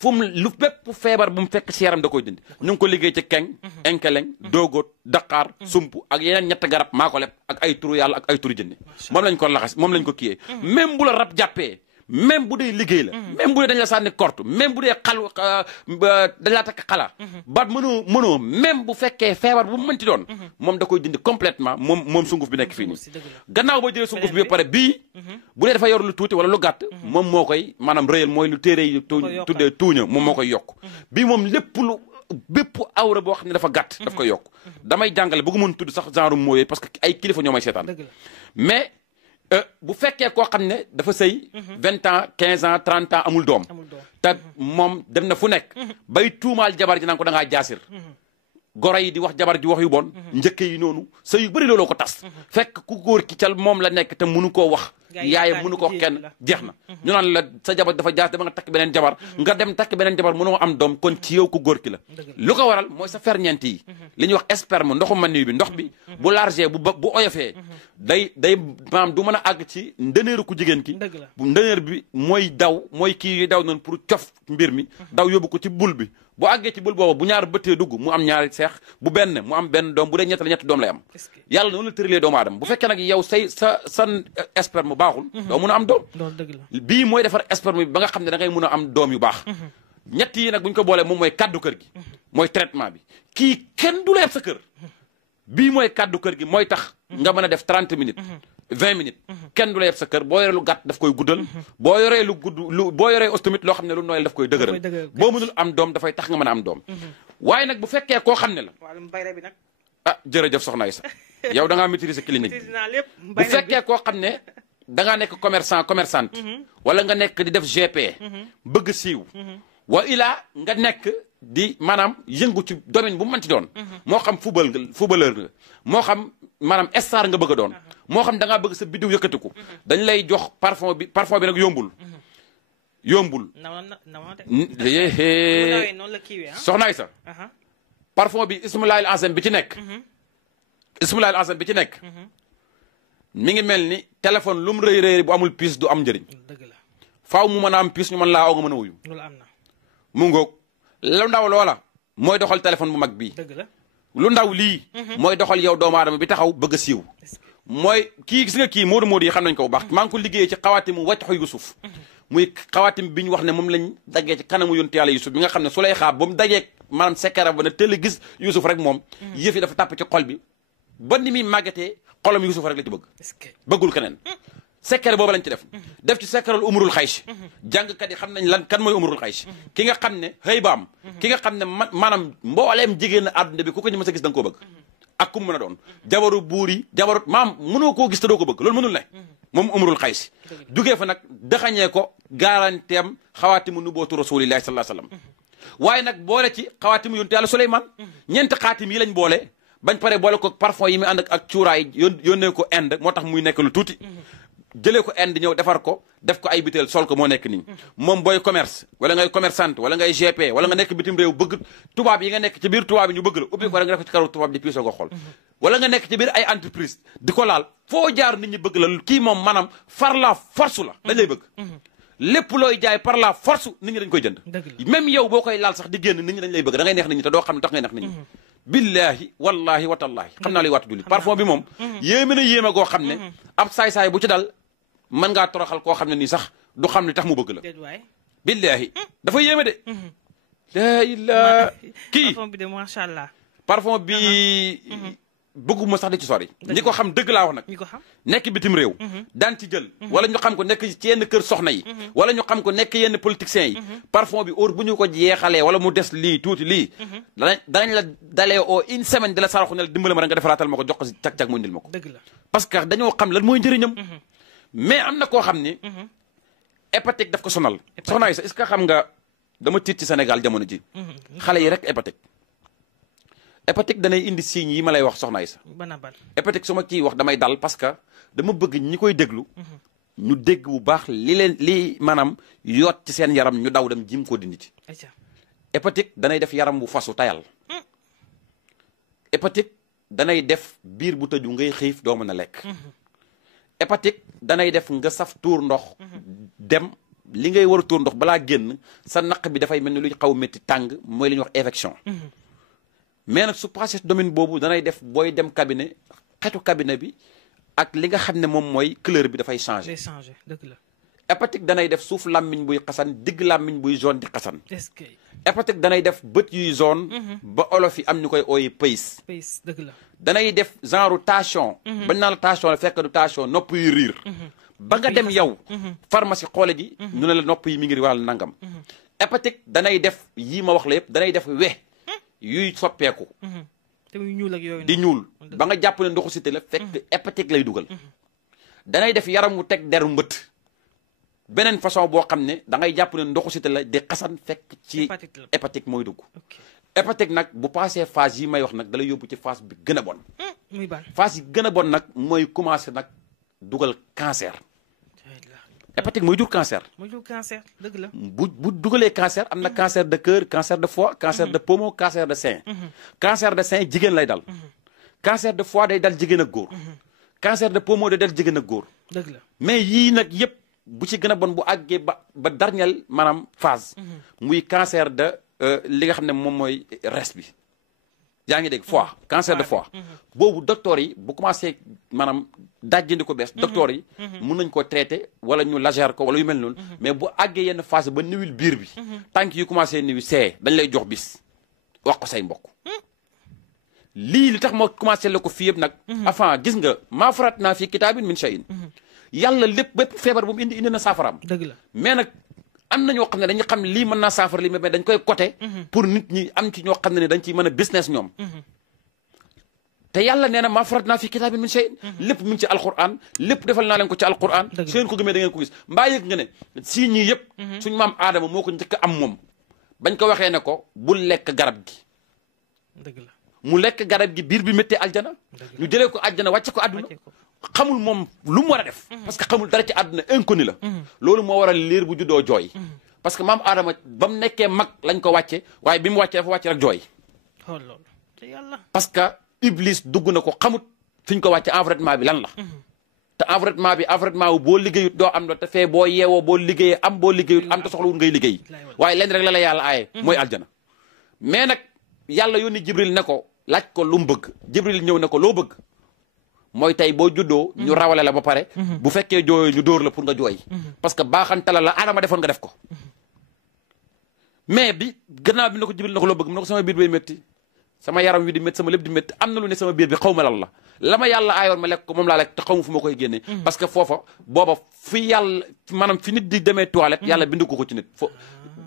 fu mu lu bépp feebar bu mu fekk si yaram da koy dindi ñu ngi ko liggéey ci keng enkeleng doogoot daqaar sump ak yeneen ñett garab maa ko leb ak ay turu yàlla ak ay turu jënni moom lañ ko laxas moom lañ ko kiyee même bu la rab jàppee même bu dee liggéey la même bu dee dañ la sànni korte même bu dee dañ laa takk xala baat mënoo même bu fekkee feebar bu mu mënti doon moom da koy dindi complètement moom sunguf bi nekk fii nii gannaaw boo jëlee sunguf bi ba pare bii bu dee dafa yor lu tuuti wala lu gàtt moom moo koy maanaam rëyal mooy lu téere yi tuddee tuuña moom moo koy yokk bii moom lépp lu bépp awra boo xam ne dafa gàtt daf koy yokk damay jàngale bëggu mën tudd sax genre mooyee parce que ay kilifa ñoo may seetaan mais bu fekkee koo xam ne dafa sëy 20 ans 15 ans 30 ans amul doom te moom dem na fu nekk bay tuumaal jabar ji naan ko da ngaa jaasir goro yi di wax jabar ji wax yu bon njëkke yi noonu sëy yu bëri looloo ko tas fekk ku góor ki cal moom la nekk te mënu koo wax yaayam mënu ko kenn jeex na ñu naan la sa jabar dafa jaas dama nga takk beneen jabar nga dem takk beneen jabar mënoo am doom kon ci yow ku góor ki la lu ko waral mooy sa ferñeent yi li ñuy wax sperme ndoxu mani bi ndox bi bu largé bu oyofee day maanaam du mën a àgg ci ndëneeru ku jigéen ki bu ndëneer bi mooy mooy kii yi daw noonu pour cof mbir mi daw yóbbu ko ci bul bi bu àggee ci bul boobu bu ñaar bëttee dugg mu am ñaari seex bu benn mu am benn doom bu dee ñett doom lay am yàlla noonu la tëralee doomu aadama bu fekkee nag yow sa sperme baaxul doo mun a am doom bii mooy defar sperme bi ba nga xam ne da ngay mun a am doom yu baax ñett yi nag bu ñu ko boolee moom mooy kaddu kër gi mooy traitement bi kii kenn du la yeb sa kër bii mooy kaddu kër gi mooy tax nga mën a def 30 minutes 20 minutes kenn du la yeb sa kër boo yoree lu gàtt daf koy guddal boo yoree lu gudd boo yoree ostomit loo xam ne lu nooyal daf koy dëgëral boo mënul am doom dafay tax nga mën a am doom waaye nag bu fekkee koo xam ne la ah jërëjëf soxna Aïssa yow da ngaa maîtriser clinique bi bu fekkee koo xam ne da ngaa nekk commerçante wala nga nekk di def GP bëgg siiw wa ilaa nga nekk di maanaam yëngu ci domaine bu mu mënti doon moo xam footballeur nga moo xam maanaam star nga bëgg a doon moo xam da ngaa bëgg sa biddiw yëkkatiku dañ lay jox parfum bi nag yombul soxna Aïssa parfum bi ismulaayil azam bi ci nekk mi ngi mel ni téléphone lu mu rëy bu amul puce du am njëriñ faaw mu mën a am puce ñu mën laa oo nga mën a wuyu mu ngoog lu ndaw loola mooy doxal téléphone bu mag bii lu ndaw lii mooy doxal yow doomu aadama bi taxaw bëgg a siiw mooy kii gis nga kii moodu yi xam nañ ko bu baax maa ngi ko liggéeyee ci xawaatimu wàccaxu Yusuf muy xawaatim bi ñu wax ne moom lañ daggee ci kanamu yonent yàlla Yusuf bi nga xam ne su lay xaar ba mu dagee maanaam sekkara ba ne teel gis Yusuf rek moom yëf yi dafa tàpp ci xol bi ba ni muy màggatee xolam Yusuf rek la ci bëgg bëggul keneen sekkere boobu lañ ci def ci sekkeral umrul xays jàngkat yi xam nañ kan mooy umrul xays ki nga xam ne xëy baam ki nga xam ne maanaam mbooleem jigéen àdduna bi ku ko ñu mës a gis da nga koo bëgg ak ku mu mën a doon jabaru buur yi jabaru maam mënoo koo gis te doo ko bëgg loolu mënul ne moom umrul xays jugee fa nag daxañee ko garanteem xawaatimu nubootu rasulillahi sallallahu alayhi wasallam waaye nag boole ci xawaatimu yonent yàlla Suleymaan ñeenti xaatim yi lañ boole bañ pare boole ko parfum yi muy ànd ak cuuraay yónnee ko Inde moo tax muy nekk lu tuuti jëlee ko Inde ñëw defar ko def ko ay biteel sol ko moo nekk nii moom booy commerce wala ngay commerçante wala ngay GP wala nga nekk bitim réew bëgg tubaab yi nga nekk ci biir tubaab yi ñu bëgg la ubbi ko rek nga def ko ci kaw tubaab di piisoo nga xool wala nga nekk ci biir ay entreprise di ko laal foo jaar nit ñi bëgg la kii moom maanaam far la force la dañ lay bëgg lépp looy jaay par la force nit ñi dañ koy jënd même yow boo koy laal sax di génn nit ñi dañ lay bëgg da ngay neex nit ñi te doo xam ne tax ngay neex nit ñi billahi wallahi watallahi xam naa luy waatu julli parfum bi moom yéeme na yéeme goo xam ne ab saay-saay bu ci dal mën ngaa toroxal koo xam ne nii sax du xam ne tax mu bëgg la billahi dafa yéeme de la ilaa kii parfum bi de macha allah parfum bi bëgguma sax di ci sori ñi ko xam dëgg laa wax nag ñi ko xam nekk bitim réew daan ci jël wala ñu xam ko nekk ci yenn kër soxna yi wala ñu xam ko nekk yenn politiciens yi parfum bi heure bu ñu ko jeexalee wala mu des lii tuuti lii danañ la dalee oo une semaine di la saraxu ne la dimbale ma rek nga defaraatal ma ko jox ko si cag-cag mu indil ma ko dëgg la parce que dañoo xam lan mooy njëriñam mais am na koo xam ni hépatique daf ko sonal soxna yi sax est-ce que xam nga dama tiit ci Sénégal jamono ji xale yi rek hépatique hépatique danay indi signes yi ma lay wax soxna Aïssa. hépatique su ma ciy wax damay dal parce que dama bëgg ñi koy déglu. ñu dégg bu baax li maanaam yoot ci seen yaram ñu daw dem jim ko dindi ci. hépatique danay def yaram bu fasu tayal. hépatique danay def biir bu tëju ngay xiif doo mën a lekk. hépatique danay def nga saf tuur ndox. dem li ngay war a tuur ndox balaa génn sa naq bi dafay mel ni luy xaw a métti tàng mooy li ñuy wax infection. mais nag su passé domaine boobu danay def booy dem cabinet xetu cabinet bi ak li nga xam ne moom mooy couleur bi dafay changé. dëgg la. hépatique danay def suuf làmmiñ buy xasan digg làmmiñ buy jaune di xasan. est-ce que. hépatique danay def bët yuy jaune. ba olof yi am ñu koy ooyi pays. dëgg la. danay def genre tension. bañ naa la tension la fekk du tension nopp yu riir. ba nga dem yow. pharmacie xoole ji. ñu ne la nopp yi mi ngi wàll nangam. hépatique danay def yii ma wax la yëpp danay def we yuy soppeeku. te muy ñuul ak yooyu di ñuul ba nga jàpp ne ndoxu cité la fekk hépatique lay dugal. danay def yaram mu teg deru mbët. beneen façon boo xam ne da ngay jàpp ne ndoxu cité la di xasan fekk ci hépatique mooy dugg. hépatique nag bu passé phase yi may wax nag dalay yóbbu ci phase bi gën a bon. muy ban phase yi gën a bon nag mooy commencé nag dugal cancer. hépatique mooy jur cancer. mooy jur cancer dëgg la. bu dugalee cancer am na cancer de cœur cancer de foie cancer de poumon cancer de sein. cancer de sein jigéen lay dal. cancer de foie day dal jigéen ak góor. cancer de poumon day dal jigéen ak góor. dëgg la mais yii nag yëpp bu ci gën a bon bu àggee ba dernière maanaam phase. muy cancer de li nga xam ne moom mooy res bi. yaa ngi dégg foie cancer de foie. boobu docteur yi bu commencé maanaam dajjandi ko bees. docteur yi mun nañ koo traité wala ñu lagère ko wala yu mel noonu. mais bu àggee yenn phase ba niwil biir bi. tànk yu commencé niwi see dañ lay jox bis wax ko say mbokk. lii li tax ma commencé la ko fii yëpp nag. enfin gis nga maa farat naa fii kitaabin min shay'in. yàlla lépp bépp feebar bu mu indi na saafaraam. dëgg la mais nag am na ñoo xam ne dañuy xam ne lii mën naa saafara lii mais dañ koy côté. pour nit ñi am ci ñoo xam ne dañ ciy mën a business ñoom. te yàlla nee na maa farat naa fi kitaabin min shay'in. lépp mu ngi ci alquran lépp defal naa leen ko ci alquran. su ngeen ko gëmee da ngeen ko gis mbaa yëg nga ne si ñii yëpp. suñu maam Adama moo ko njëkk am moom. bañ ko waxee ne ko bul lekk garab gi. dëgg la mu lekk garab gi biir bi méttee aljana. ñu jëlee ko aljana wàcce ko àdduna. xamul moom lu mu war a def. parce que xamul dara ci àdduna inconnu la. loolu moo waral liir bu juddoo jooy. parce que maam Adama ba mu nekkee mag lañ ko wàcce waaye bi mu wàccee dafa wàcce rek jooy. parce que Iblis dugg na ko xamut fi ñu ko wàcce environnement bi lan la. te environnement wu boo liggéeyut doo am la te fee boo yeewoo boo liggéeyee am boo liggéeyut am te soxlawul ngay liggéey. waaye leen rek la yàlla aaye. mooy aljana. mais nag yàlla yónni Jibril ne ko laaj ko lu mu bëgg Jibril ñëw ne ko loo bëgg. mooy tey boo juddoo ñu rawale la ba pare. bu fekkee jooyoo ñu dóor la pour nga jooy. parce que baaxantala la Adama defoon nga def ko. mais bi gannaaw bi na ko Jibril na ko loo bëgg mu ne ko sama biir bay métti sama yaram wi di métti sama lépp di métti am na lu ne sama biir bi xaw ma lan la ma yàlla aayoon ma lekk ko moom laa lekk te xaw ma fu ma koy génnee. parce que foofa booba fi yàlla maanaam fi nit di demee toilette yàlla bindu ko ci nit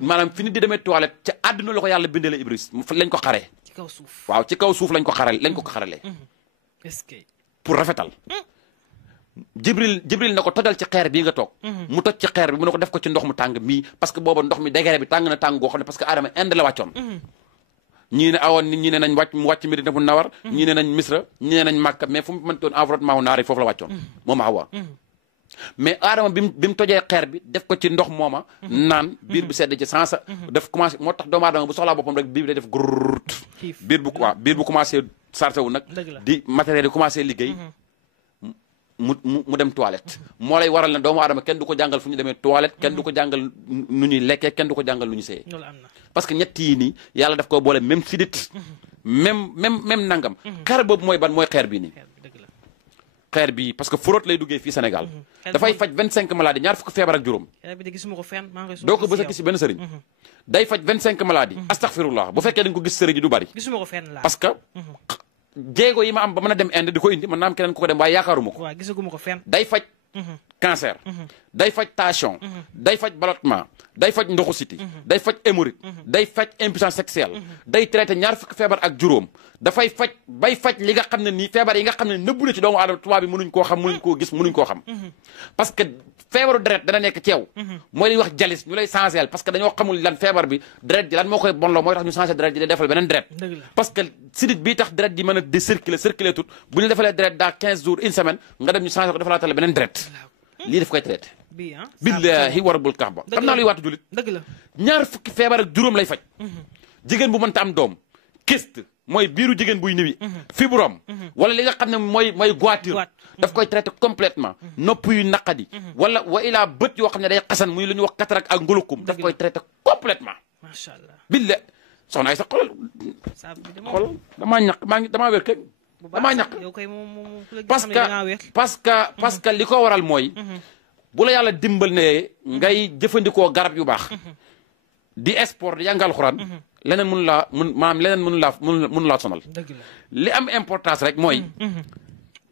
maanaam fi nit di demee toilette ca àdduna la ko yàlla bindee la Ibris lañ ko xaree. ci kaw suuf waaw ci kaw suuf lañ ko xaralee. est-ce que pour rafetal. Jibril na ko tojal ci xeer bii nga toog. mu toj ci xeer bi mu ne ko def ko ci ndox mu tàng mii parce que booba ndox mi degré bi tàng na tàng goo xam ne parce que Adama Inde la wàccoon. ñii ne awoon ñii ne nañ mu wàcc Medina bu Nawar. ñii ne nañ Misra ñii ne nañ Makka mais fu mu mëntoon environnement wu naar yi foofu la wàccoon. moom Awa. mais Adama bi mu tojee xeer bi def ko ci ndox mooma. naan biir bi sedd ci sansa. def commencé moo tax doomu aadama bu soxlaa boppam rek biir bi day def gurrt. biir bu commencé sarse wu nag. di matériel yi commencé liggéey. mu dem toilette. moo lay waral ne doomu aadama kenn du ko jàngal fu ñu demee toilette. kenn du ko jàngal nu ñuy lekkee kenn du ko jàngal nu ñu seeyee. parce que ñett yi nii yàlla daf ko boole même sidit. même nangam. xeer boobu mooy ban mooy xeer bii nii. xeer bii parce que fraude lay duggee fii Sénégal. dafay faj 25 maladies ñaar fukk feebar ak juróom. doo ko bës a gis si benn sëriñ. day faj 25 maladies. astaghfirullah bu fekkee dañ ko gis sëriñ yi du bari. parce que jéego yi ma am ba mën a dem Inde di ko indi mën naa am keneen ku ko dem waaye yaakaaruma ko. waaw gisaguma ko fenn. day faj cancer day faj tension day faj ballottement day faj ndoxu siti day faj hémorroïde day faj impuissance sexuelle day traité ñaar fukki feebar ak juróom dafay faj bay faj li nga xam ne nii feebar yi nga xam ne nëbbu na ci doomu aadama tubaab bi mënuñ koo xam mënuñ koo gis mënuñ koo xam parce que feebaru deret dana nekk ci yow mooy li ñuy wax jalis ñu lay changé parce que dañoo xamul lan feebar bi deret ji lan moo koy bonloo mooy tax ñu changé deret ji day defal beneen deret parce que sidit bii tax deret ji mën a di circuler tout bu ñu defalee deret dans 15 jours une semaine nga dem ñu changé ko defalaatale beneen deret lii daf koy traité billahi wa rabbul kaaba xam naa luy waatu julit ñaar fukki feebar ak juróom lay faj jigéen bu mënta am doom kyste mooy biiru jigéen buy niwi fibrome wala li nga xam ne mooy goiture daf koy traité complètement nopp yu naqadi wala wa ilaa bët yoo xam ne day xasan muy lu ñuy wax cataracte ak ngulukum daf koy traité complètement macha allah billahi soxna ay sa xolal damaa ñaq damaa wér kay damaa ñaq parce que li ko waral mooy bu la yàlla dimbal ne ngay jëfandikoo garab yu baax di sport di jàngal xuraan leneen mënu laa sonal li am importance rek mooy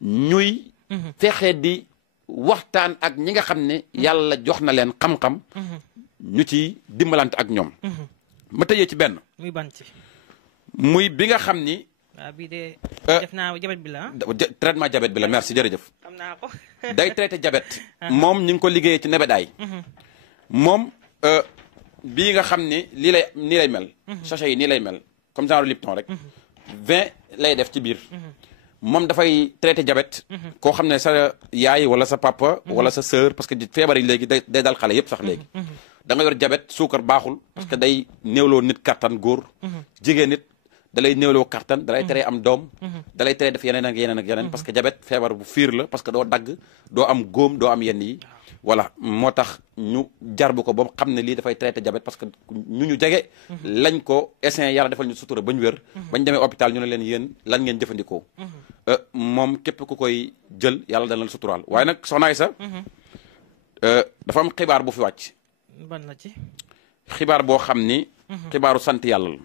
ñuy fexe di waxtaan ak ñi nga xam ne yàlla jox na leen xam-xam ñu ci dimbalante ak ñoom ma tëjee ci benn muy bi nga xam ni bii de def naa jabet bi la traitement jabet bi la merci jërëjëf xam naa ko day traité jabet moom ñu ngi ko liggéeyee ci nebedaay moom bii nga xam ni nii lay mel sachet yi nii lay mel comme genre Lipton rek 20 lay def ci biir moom dafay traité diabète koo xam ne sa yaay wala sa papa wala sa sœur parce que feebar yi léegi day dal xale yëpp sax léegi da nga yor diabète suukar baaxul parce que day néewloo nit kattan góor jigéen nit da lay néewloo kattan da lay teree am doom da lay teree def yeneen ak yeneen ak yeneen parce que diabète feebar bu fiir la parce que doo dagg doo am góom doo am yenn yi voilà moo tax ñu jarbu ko ba xam ne lii dafay traité diabète parce que ñu jege lañ ko essayer yàlla defal ñu sutura bañ wér bañ demee hôpital ñu ne leen yéen lan ngeen jëfandikoo moom képp ku koy jël yàlla dana la suturaal waaye nag soxna Aïssa dafa am xibaar bu fi wàcc ban la ci xibaar boo xam ni xibaaru sant yàlla la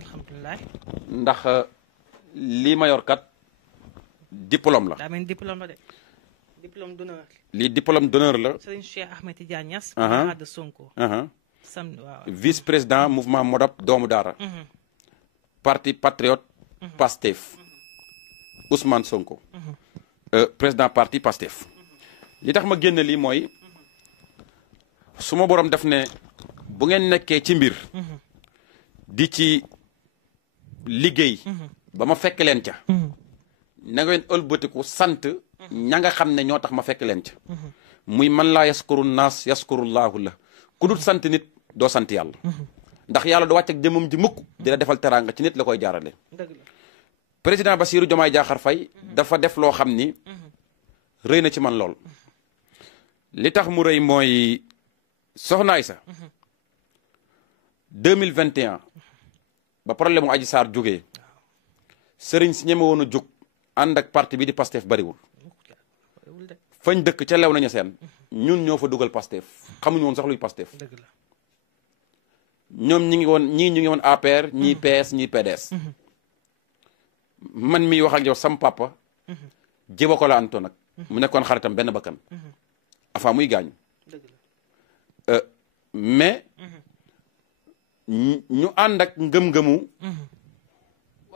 alhamdulilah ndax lii ma yor kat diplôme la daa mel ni diplôme la de diplôme d'honneur lii diplôme d'honneur la Serigne Cheikh Ahmed Tidiane Niass de Sonko samedi waaw vice président mouvement Modap doomu daara parti patriote Pastef Ousmane Sonko président parti Pastef li tax ma génn lii mooy su ma borom def ne bu ngeen nekkee ci mbir di ci liggéey ba ma fekk leen ca na ngeen ëlbatiku sant ña nga xam ne ñoo tax ma fekk leen ca muy man laa yaskuru naas yaskurullaahu la ku dul sant nit doo sant yàlla ndax yàlla du wàcc ak jëmam ji mukk dina defal teraanga ci nit la koy jaarale président Bassirou Diomaye Diakhar Faye dafa def loo xam ni rëy na ci man lool li tax mu rëy mooy soxna Aïssa 2021 ba problème mu Adji Sarr jógee sëriñ si ñeme woon a jóg ànd ak parti bi di Pastef bariwul fañ dëkk ca lew nañu seen ñun ñoo fa dugal Pastef xamuñu woon sax luy Pastef ñoom ñi ngi woon APR ñii PS ñii PDS man miy wax ak yow sam papa jiba ko la anto nag mu nekkoon xaritam benn bakkan afa muy gaañu mais ñu ànd ak ngëm-ngëmu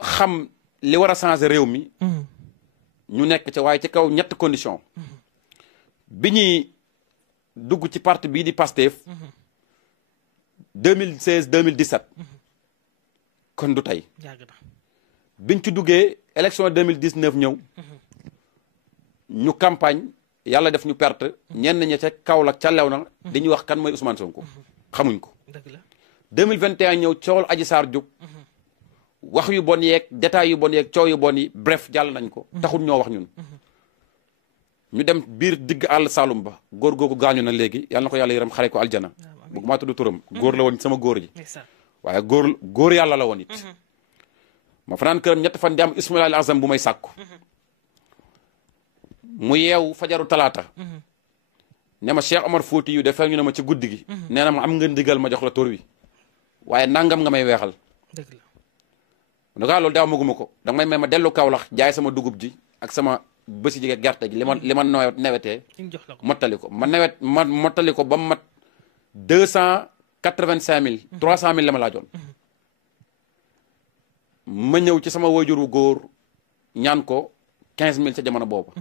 xam li war a changer réew mi ñu nekk ca waaye ci kaw ñett condition bi ñuy dugg ci parti bii di Pastef 2016 2017 kon du tey biñ ci duggee élection 2019 ñëw ñu campagne yàlla def ñu perte ñenn ña ca Kaolack ca lew na di ñu wax kan mooy Ousmane Sonko xamuñ ko 2021 ñëw coowal Adji Sarr jóg wax yu bon yeeg détails yu bon yeeg coow yu bon yi bref jàll nañ ko taxul ñoo wax ñun ñu dem biir digg àll Saloum ba góor googu gaañu na léegi yàlla na ko yàlla yërëm xare ko aljana bëgg maa tudd turam góor la woon sama góor ji waaye góor yàlla la woon it ma fanaan këram ñett fan di am Ismaïla al Azam bu may sàkku mu yeewu fajaru talaata ne ma Cheikh Omar Fouti yu defee ñu ne ma ci guddi gi nee na ma am nga ndigal ma jox la tur wi waaye nangam nga may weexal en tout cas loolu daaw maguma ko danga may ma dellu Kaolack jaay sama dugub ji ak sama ba si jege gerte gi li ma nawetee jox la ko mottali ko ma mottali ko ba mu mat 285 000 300 000 la ma laajoon ma ñëw ci sama wajuru góor ñaan ko 15 000 ca jamono boobu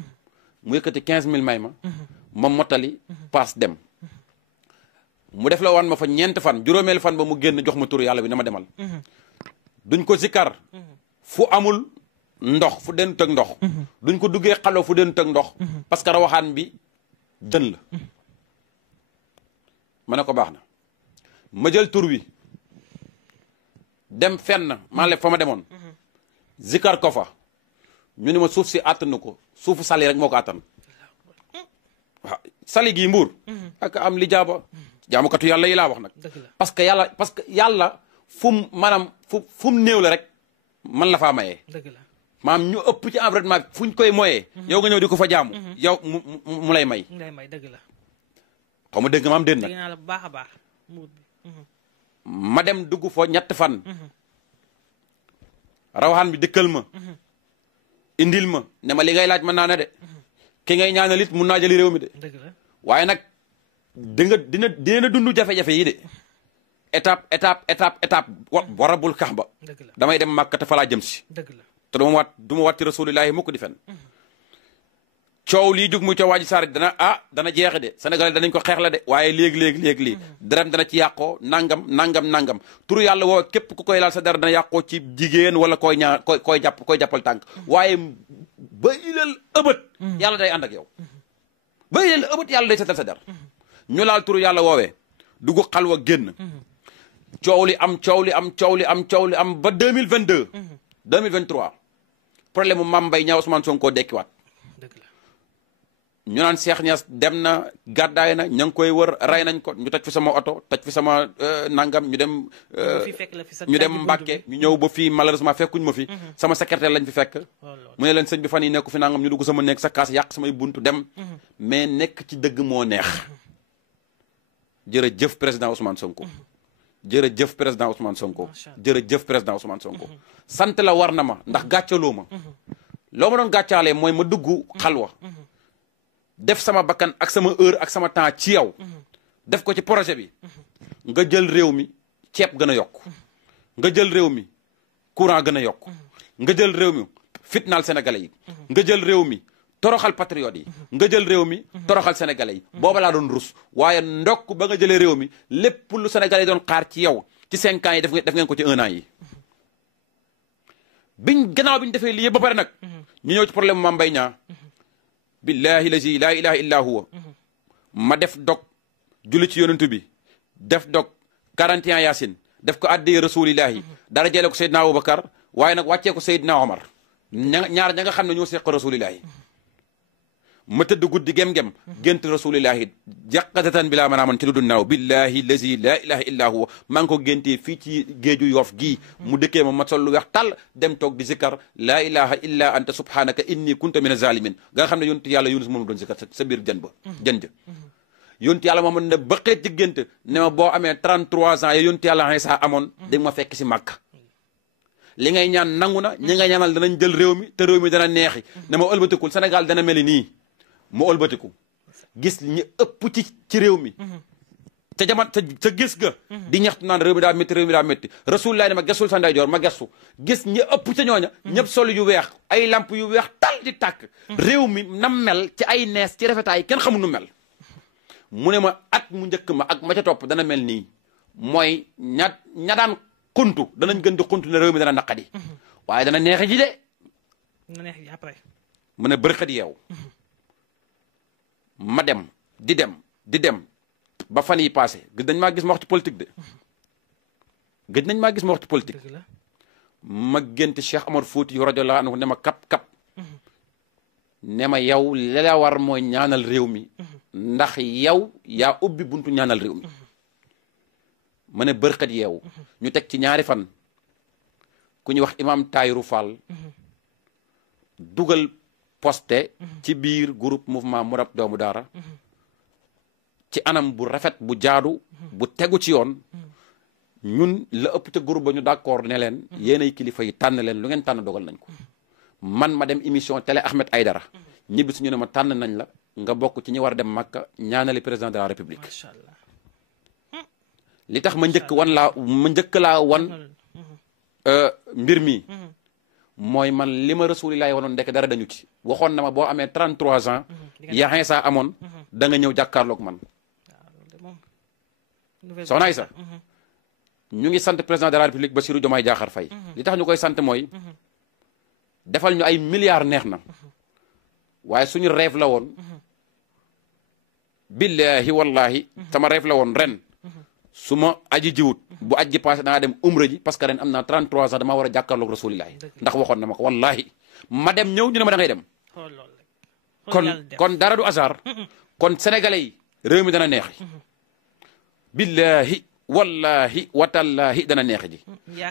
mu yëkkati 15 000 may ma mottali paas dem mu def la wan ma fa ñeent fan juróomeel fan ba mu génn jox ma turu yàlla bi na ma demal duñ ko zikkar fu amul ndox fu den tëg ndox duñ ko duggee xaloo fu den tëg ndox parce que rawaxaan bi jën la ma ne ko baax na ma jël tur wi dem fenn maa leb fa ma demoon zikkar ko fa ñu ne ma suuf si àttanu ko suufu sali rek moo ko àttan waaw sali gii mbuur ak am li jaaba jaamukatu yàlla yi laa wax nag parce que yàlla fu mu maanaam fu mu néew la rek man la faa mayee maam ñu ëpp ci environnement bi fu ñu koy moyee yow nga ñëw di ko fa jaamu yow mu lay may dëgg la xaw ma dégg maam dén nag naa la bu baax a baax ma dem dugg fa ñett fan rawaxaan bi dëkkal ma indil ma ne ma li ngay laaj mën naa ne de ki ngay ñaanal it mun naa jëli réew mi de waaye nag dina dund jafe-jafe yi de étape warabul kax ba damay dem Màkka te fa laa jëm si te du ma waat ci rasulillahi mukk di fen coow lii jug muy coow waaji saar dana jeexi de sénégalais danañ ko xeex la de waaye léegi lii derem dana ci yàqoo nangam turu yàlla woo képp ku koy laal sa dara dana yàqoo ci jigéen wala koy jàppal tànk waaye ba ilal ëbët yàlla day ànd ak yow ba ilal ëbët yàlla day setal sa der ñu laal turu yàlla woowee dugg xalwa génn coow li am ba 2022 2023 problème mu Mame Mbaye Niang Ousmane Sonko dekkiwaat ñu naan Cheikh Niass dem na gàddaay na ña ngi koy wër rey nañ ko ñu toj fi sama oto toj fi sama nangam ñu dem Mbàkke ñu ñëw ba fii malheureusement fekkuñ ma fi sama secrétaire lañ fi fekk mu ne leen sëñ bi fan yi nekku fi nangam ñu dugg sama nekk sa kaas yàq samay buntu dem mais nekk ci dëgg moo neex jërëjëf président Ousmane Sonko jërëjëf président Ousmane Sonko jërëjëf président Ousmane Sonko sant la war na ma ndax gàccaloo ma loo ma doon gàccaalee mooy ma dugg xalwa def sama bakkan ak sama heure ak sama temps ci yow def ko ci projet bi nga jël réew mi ceeb gën a yokk nga jël réew mi courant gën a yokk nga jël réew mi fitnaal sénégalais yi nga jël réew mi toroxal patriote yi nga jël réew mi toroxal sénégalais yi booba laa doon rus waaye ndokk ba nga jëlee réew mi lépp lu sénégalais yi doon xaar ci yow ci 5 ans yi def ngeen ko ci 1 an yi gannaaw bi ñu defee lii yëpp ba pare nag ñu ñëw ci problème Mame Mbaye Niang billahi lazi laa ilaha illa huwa ma def dog julli ci yonentu bi def dog 41 yaasin def ko addi rasulillahi dara jële ko Seydina Aboubacar waaye nag wàccee ko Seydina Omar ñaar ña nga xam ne ñoo seq rasulillahi ma tëdd guddi gem-gem gént rasulillahi jàqatatan bi laa mën a amoon ci lu dul naaw billahi lazi laa ilaha illa huwa maa ngi ko géntee fii ci géeju Yoff gii mu dëkkee ma sol lu weex tàll dem toog di zikkar laa ilaha illa anta subhanaka inni kunta min azalimin nga xam ne yontu yàlla Yunus moom doon zikkar sa biir jën ba jën ja yontu yàlla moom ne ba xeet ci gént ne ma boo amee 33 ans ya yontu yàlla Iisaa amoon da ma fekk si Màkka li ngay ñaan nangu na ñi ngay ñaanal danañ jël réew mi te réew mi dana neexi ne ma ëlbatikul Sénégal dana meli nii mu ëlbatiku gis ñi ëpp ci réew mi ca jamono ca gis ga di ñaxtu naan réew mi daa métti rasulullah ne ma gesul sa ndeyjoor ma gestu gis ñi ëpp ca ñooña ñëpp sol yu weex ay lamp yu weex tal di tàkk réew mi nam mel ci ay nees ci rafetaay kenn xamul nu mel mu ne ma at mu njëkk ma ak ma ca topp dana mel nii mooy ña daan xuntu danañ gën di xuntu ne réew mi dana naqadi waaye dana neexe ji de mu ne bërxat yeew ma dem di dem ba fan yi passé gëj nañ maa gis ma wax ci politique ma gént Cheikh Amar Fouti radiyallahu anhu ne ma kap ne ma yow li la war mooy ñaanal réew mi ndax yow yaa ubbi buntu ñaanal réew mi ma ne bërxat yeew ñu teg ci ñaari fan ku ñuy wax imam Tayiru Fall dugal posté ci biir groupe mouvement Murab doomu daara ci anam bu rafet bu jaadu bu tegu ci yoon ñun la ëpp ca groupe ba ñu d'accord ne leen yéenay kilifa yi tànn leen lu ngeen tànn dogal nañ ko man ma dem émission télé Ahmed Aïdara ñibbi suñu ne ma tànn nañ la nga bokk ci ñi war a dem Makka ñaanali président de la république. macha allah. li tax ma njëkk laa wan mbir mi mooy man li ma rasulillahi wanoon ndekk dara dañu ci waxoon na ma boo amee 33 ans yaa saa amoon da nga ñëw jàkkaarloog man. soxna Aïssa ñu ngi sant président de la république Bassirou Diomaye Diakhar Faye li tax ñu koy sant mooy defal ñu ay milliards neex na waaye suñu rêve la woon billahi wallahi sama rêve la woon ren su ma aji jiwut bu aj ji passé danaa dem umra ji parce que ren am naa 33 ans damaa war a jàkkaarloog rasulillahi ndax waxoon na ma ko wallahi ma dem ñëw ñu ne ma da ngay dem kon dara du hasard kon sénégalais yi réew mi dana neexi billahi wallahi watallahi dana neexi ji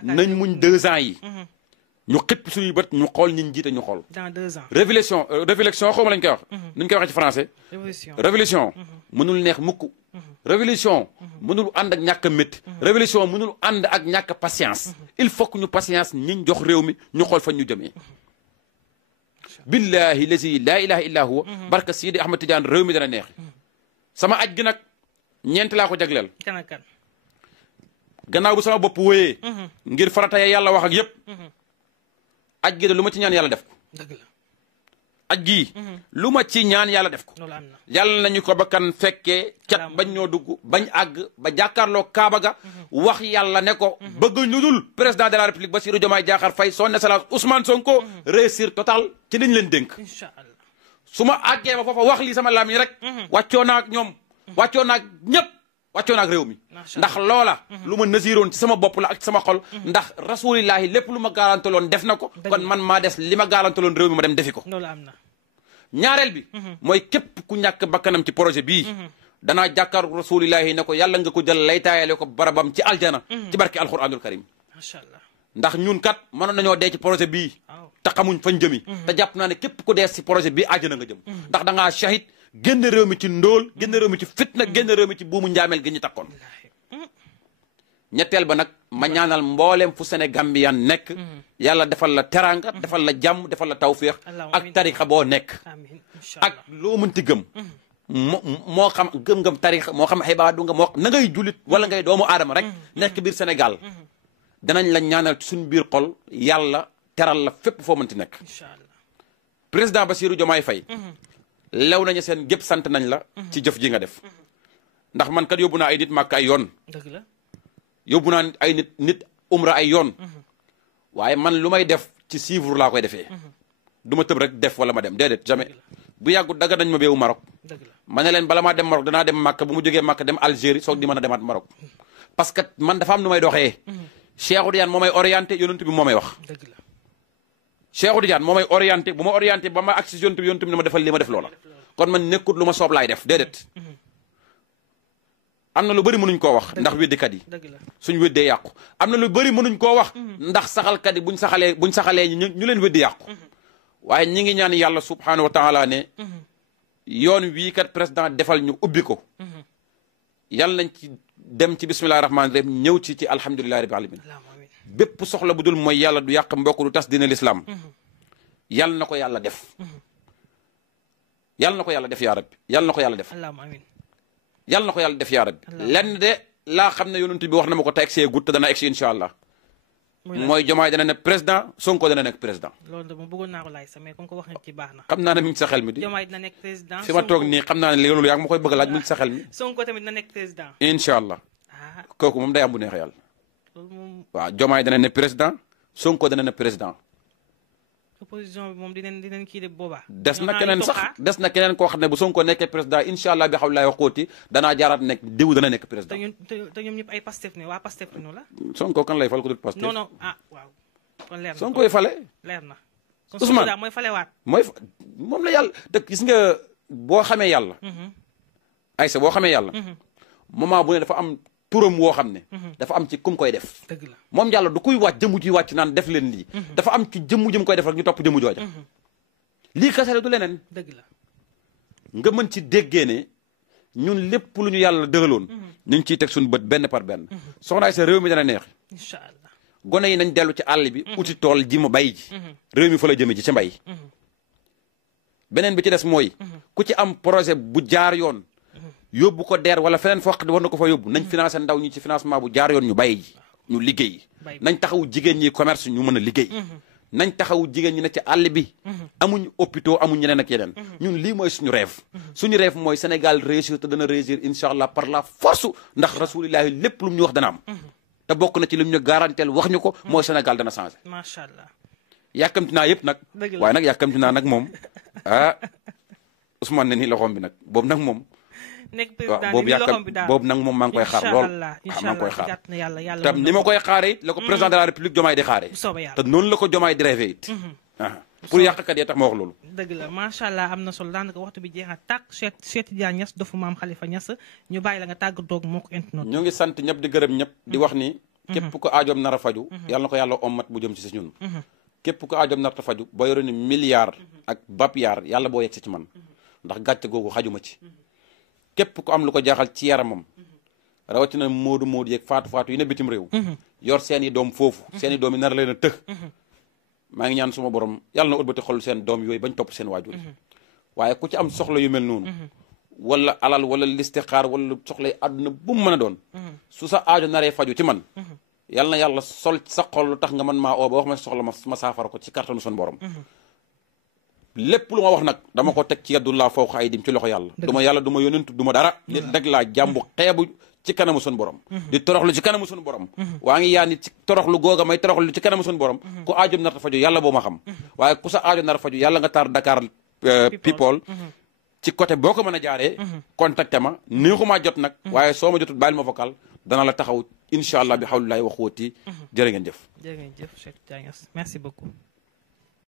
nañ muñ 2 ans yi ñu xëpp suñuy bët ñu xool ñi jiite ñu xool. dans 2 ans. révolution xaw ma lañ koy wax. nu ñu koy waxee ci français. révolution mënul neex mukk. révolution mënul ànd ak ñàkk a métti. révolution mënul ànd ak ñàkk patience. il faut que ñu patience ñiñ jox réew mi ñu xool fan ñu jëmee. billahi lazi laa ilaha illa huwa. barka Sidi Ahmad Tidiane réew mi dana neex. sama aj gi nag ñeent laa ko jagleel. kan ak kan. gannaaw bu sama bopp wóyee. ngir farata ya yàlla wax ak yépp aj gi de lu ma ci ñaan yàlla def ko. dëgg la. aj gii lu ma ci ñaan yàlla def ko. loolu am na. yàlla nañu ko ba kan fekkee cat bañ ñoo dugg bañ àgg ba jàkkaarloo Kaaba ga wax yàlla ne ko bëgg ñu dul président de la république Bassirou Diomaye Diakhar Faye son excellence Ousmane Sonko réussir total ci liñ leen dénk. incha allah su ma àggee ba foofa wax lii sama lam yi rek. wàccoo naa ak ñoom wàccoo naa ak ñëpp wàccoo naa ak réew mi. ndax loola lu ma nasiroon ci sama bopp la ak ci sama xol ndax rasulillahi lépp lu ma garantaloon def na ko kon man maa des li ma garantaloon réew mi ma dem defi ko. loolu am na. ñaareel bi mooy képp ku ñàkk bakkanam ci projet bii danaa jàkkaaru rasulillahi ne ko yàlla nga ko jël lay taayale ko barabam ci aljana ci barke alquranul karim. macha allah. ndax ñun kat mënoon nañoo dee ci projet bii te xamuñ fañ jëmi te jàpp naa ne képp ku dee ci projet bii aljana nga jëm ndax da ngaa shahid génn réew mi ci ndóol génn réew mi ci fitna génn réew mi ci buumu njaameel gi ñu takkoon. ñetteel ba nag ma ñaanal mboolem fu Sénégambien nekk yàlla defal la teraanga defal la jàmm defal la tawféex ak tarixa boo nekk ak loo mënti gëm moo xam gëm-gëm tarixa moo xam xibaadu nga moo na ngay jullit wala ngay doomu aadama rek nekk biir Sénégal danañ la ñaanal ci suñu biir xol yàlla teral la fépp foo mënti nekk. président Bassirou Diomaye Faye lew nañu seen gépp sant nañ la ci jëf ji nga def ndax man kat yóbbu naa ay nit màkk ay yoon. dëgg la. yóbbu naa ay nit umra ay yoon waaye man lu may def ci suivre laa koy defee du ma tëb rek def wala ma dem déedéet jamais bu yàggut daga nañ ma beewu Maroc ma ne leen bala maa dem Maroc danaa dem Màkka bu mu jógee Màkka dem Algérie soog di mën a demaat Maroc parce que man dafa am nu may doxee Cheikhou Tidiane moo may orienté yonent bi moo may wax Cheikhou Tidiane moo may orienté bu ma orienté ba ma agsi yonent bi ne ma defal li ma def loola kon man nekkut lu ma soob laay def déedéet am na lu bëri mënuñ koo wax ndax weddikat yi suñ weddee yàqu am na lu bëri mënuñ koo wax ndax saxalkat yi buñ saxalee ñu leen weddi yàqu waaye ñi ngi ñaan yàlla subhanahu wa taala ne yoon wii kat président defal ñu ubbi ko yàlla nañ ci dem ci bismillahi rahmaani rahim ñëw ci alhamdulillahi rabbil alamin bépp soxla bu dul mooy yàlla du yàq mbokk du tas dina l'islam yàlla na ko yàlla def yàlla na ko yàlla def yaa rabbi yàlla na ko yàlla def yàlla na ko yàlla def yaa rabbi lenn de laa xam ne yonent bi wax na ma ko te egsi gut te dana egsi incha allah mooy Diomaye dana nekk président Sonko dana nekk président. loolu de moom bëggoon naa ko laaj sax mais comme ko wax nga ci baax na. xam naa ne mi ngi ci sa xel mi di. Diomaye dina nekk président fi ma toog nii xam naa ne loolu yaa ngi ma koy bëgg a laaj mi ngi ci sa xel mi. Sonko tamit dina nekk président. incha allah kooku moom day am bu neexee yàlla. loolu moom. waaw Diomaye dana nekk président Sonko dana nekk président. opposition bi moom dinañ kii de boobaa. des na keneen sax des na keneen koo xam ne bu Sonko nekkee président incha allah bi xaw laay waxooti danaa jaaraat nekk diw dana nekk président. te ñoom ñëpp ay Pastef ne waa Pastef ne la. Sonko kan lay fal ko dul Pastef. non waaw. kon leer na Sonko koy fale. leer na. Ousmane mooy falewaat. moom la yàlla dëkk gis nga boo xamee yàlla. Aysa boo xamee yàlla. moment bu ne dafa am turam woo xam ne. dafa am ci kum koy def. dëgg la moom yàlla du kuy wàcc jëmu ji wàcc naan def leen lii. dafa am ci jëmu jëm koy def rek ñu topp jëmu jooja. lii kese du leneen. dëgg la nga mën ci déggee ne ñun lépp lu ñu yàlla dëgaloon. ñu ngi ciy teg suñu bët benn par benn. soxna Aysa réew mi dana neex. incha allah gone yi nañ dellu ci àll bi. uti tool ji ma bay ji. réew mi fa la jëme ji ci mbay. beneen bi ci des mooy ku ci am projet bu jaar yoon yóbbu ko DER wala feneen foo xam ne war na ko fa yóbbu nañ financé ndaw ñi ci financement bu jaar yoon ñu bàyyi ji ñu liggéey nañ taxawu jigéen ñi commerce ñu mën a liggéey nañ taxawu jigéen ñi ne ci àll bi amuñ hôpitaux amuñ ñeneen ak yeneen ñun lii mooy suñu rêve mooy Sénégal réussir te dana réussir incha allah par la force ndax rasulillahi lépp lu mu ñu wax dana am te bokk na ci li mu ñu garanteel wax ñu ko mooy Sénégal dana changé macha allah yàkkamti naa yëpp nag waaye nag yàkkamti naa nag moom Ousmane ne nii loxoom bi nag boobu nag moom nekk président boobu boobu nag moom maa ngi koy xaar lool maa ngi koy xaar te ni ma koy xaaree it la ko président de la république Diomaye di xaaree te noonu la ko Diomaye di rêvé it pour yàqkat yi tax ma wax loolu dëgg la macha allah am na solo daanaka waxtu bi jeex na tàkk Cheikh Tidiane Niass dofu maam Khalifa Niass ñu bàyyi la nga tàggatoo moo ko internet ñu ngi sant ñëpp di gërëm ñëpp di wax ni képp ko aajoom nar a faju yàlla na ko yàlla ommat bu jëm ci si ñun képp ko aajoom nar a faju boo yore ni milliard ak bapiard yàlla boo yegg si ci man ndax gàcce googu xajuma ci képp ku am lu ko jaaxal ci yaramam rawatina moodu yeeg faatu yi ne bitim réew yor seen i doom foofu seen i doom yi nar leen a tëx maa ngi ñaan suma borom yàlla na ëlbati xol seen doom yooyu bañ topp seen waajur yi waaye ku ci am soxla yu mel noonu wala alal wala listixaar wala soxla yi àdduna bu mu mën a doon su sa aajo naree faju ci man yàlla na yàlla sol sa xol lu tax nga man maa oo ba wax ma soxla ma saafara ko ci kartanu son borom lépp lu ma wax nag dama ko teg ci yaddulaa fawqa aydim ci loxo yàlla du ma yàlla du ma yónentu du ma dara nit rek laa jàmbu xeebu ci kanamu sun borom di toroxlu ci kanamu sun borom waa ngi yaa nit ci toroxlu googa may toroxlu ci kanamu sun borom ku aajom nar ta faju yàlla boo ma xam waaye ku sa aajo nar faju yàlla nga taar Dakar people ci côté boo ko mën a jaaree contacté ma neexumaa jot nag waaye soo ma jotul bàyyil ma vocal dana la taxaw incha allah bi xawlilaay wa xuwati jërë ngeen jëf Cheikh Tidiane Niass merci beaucoup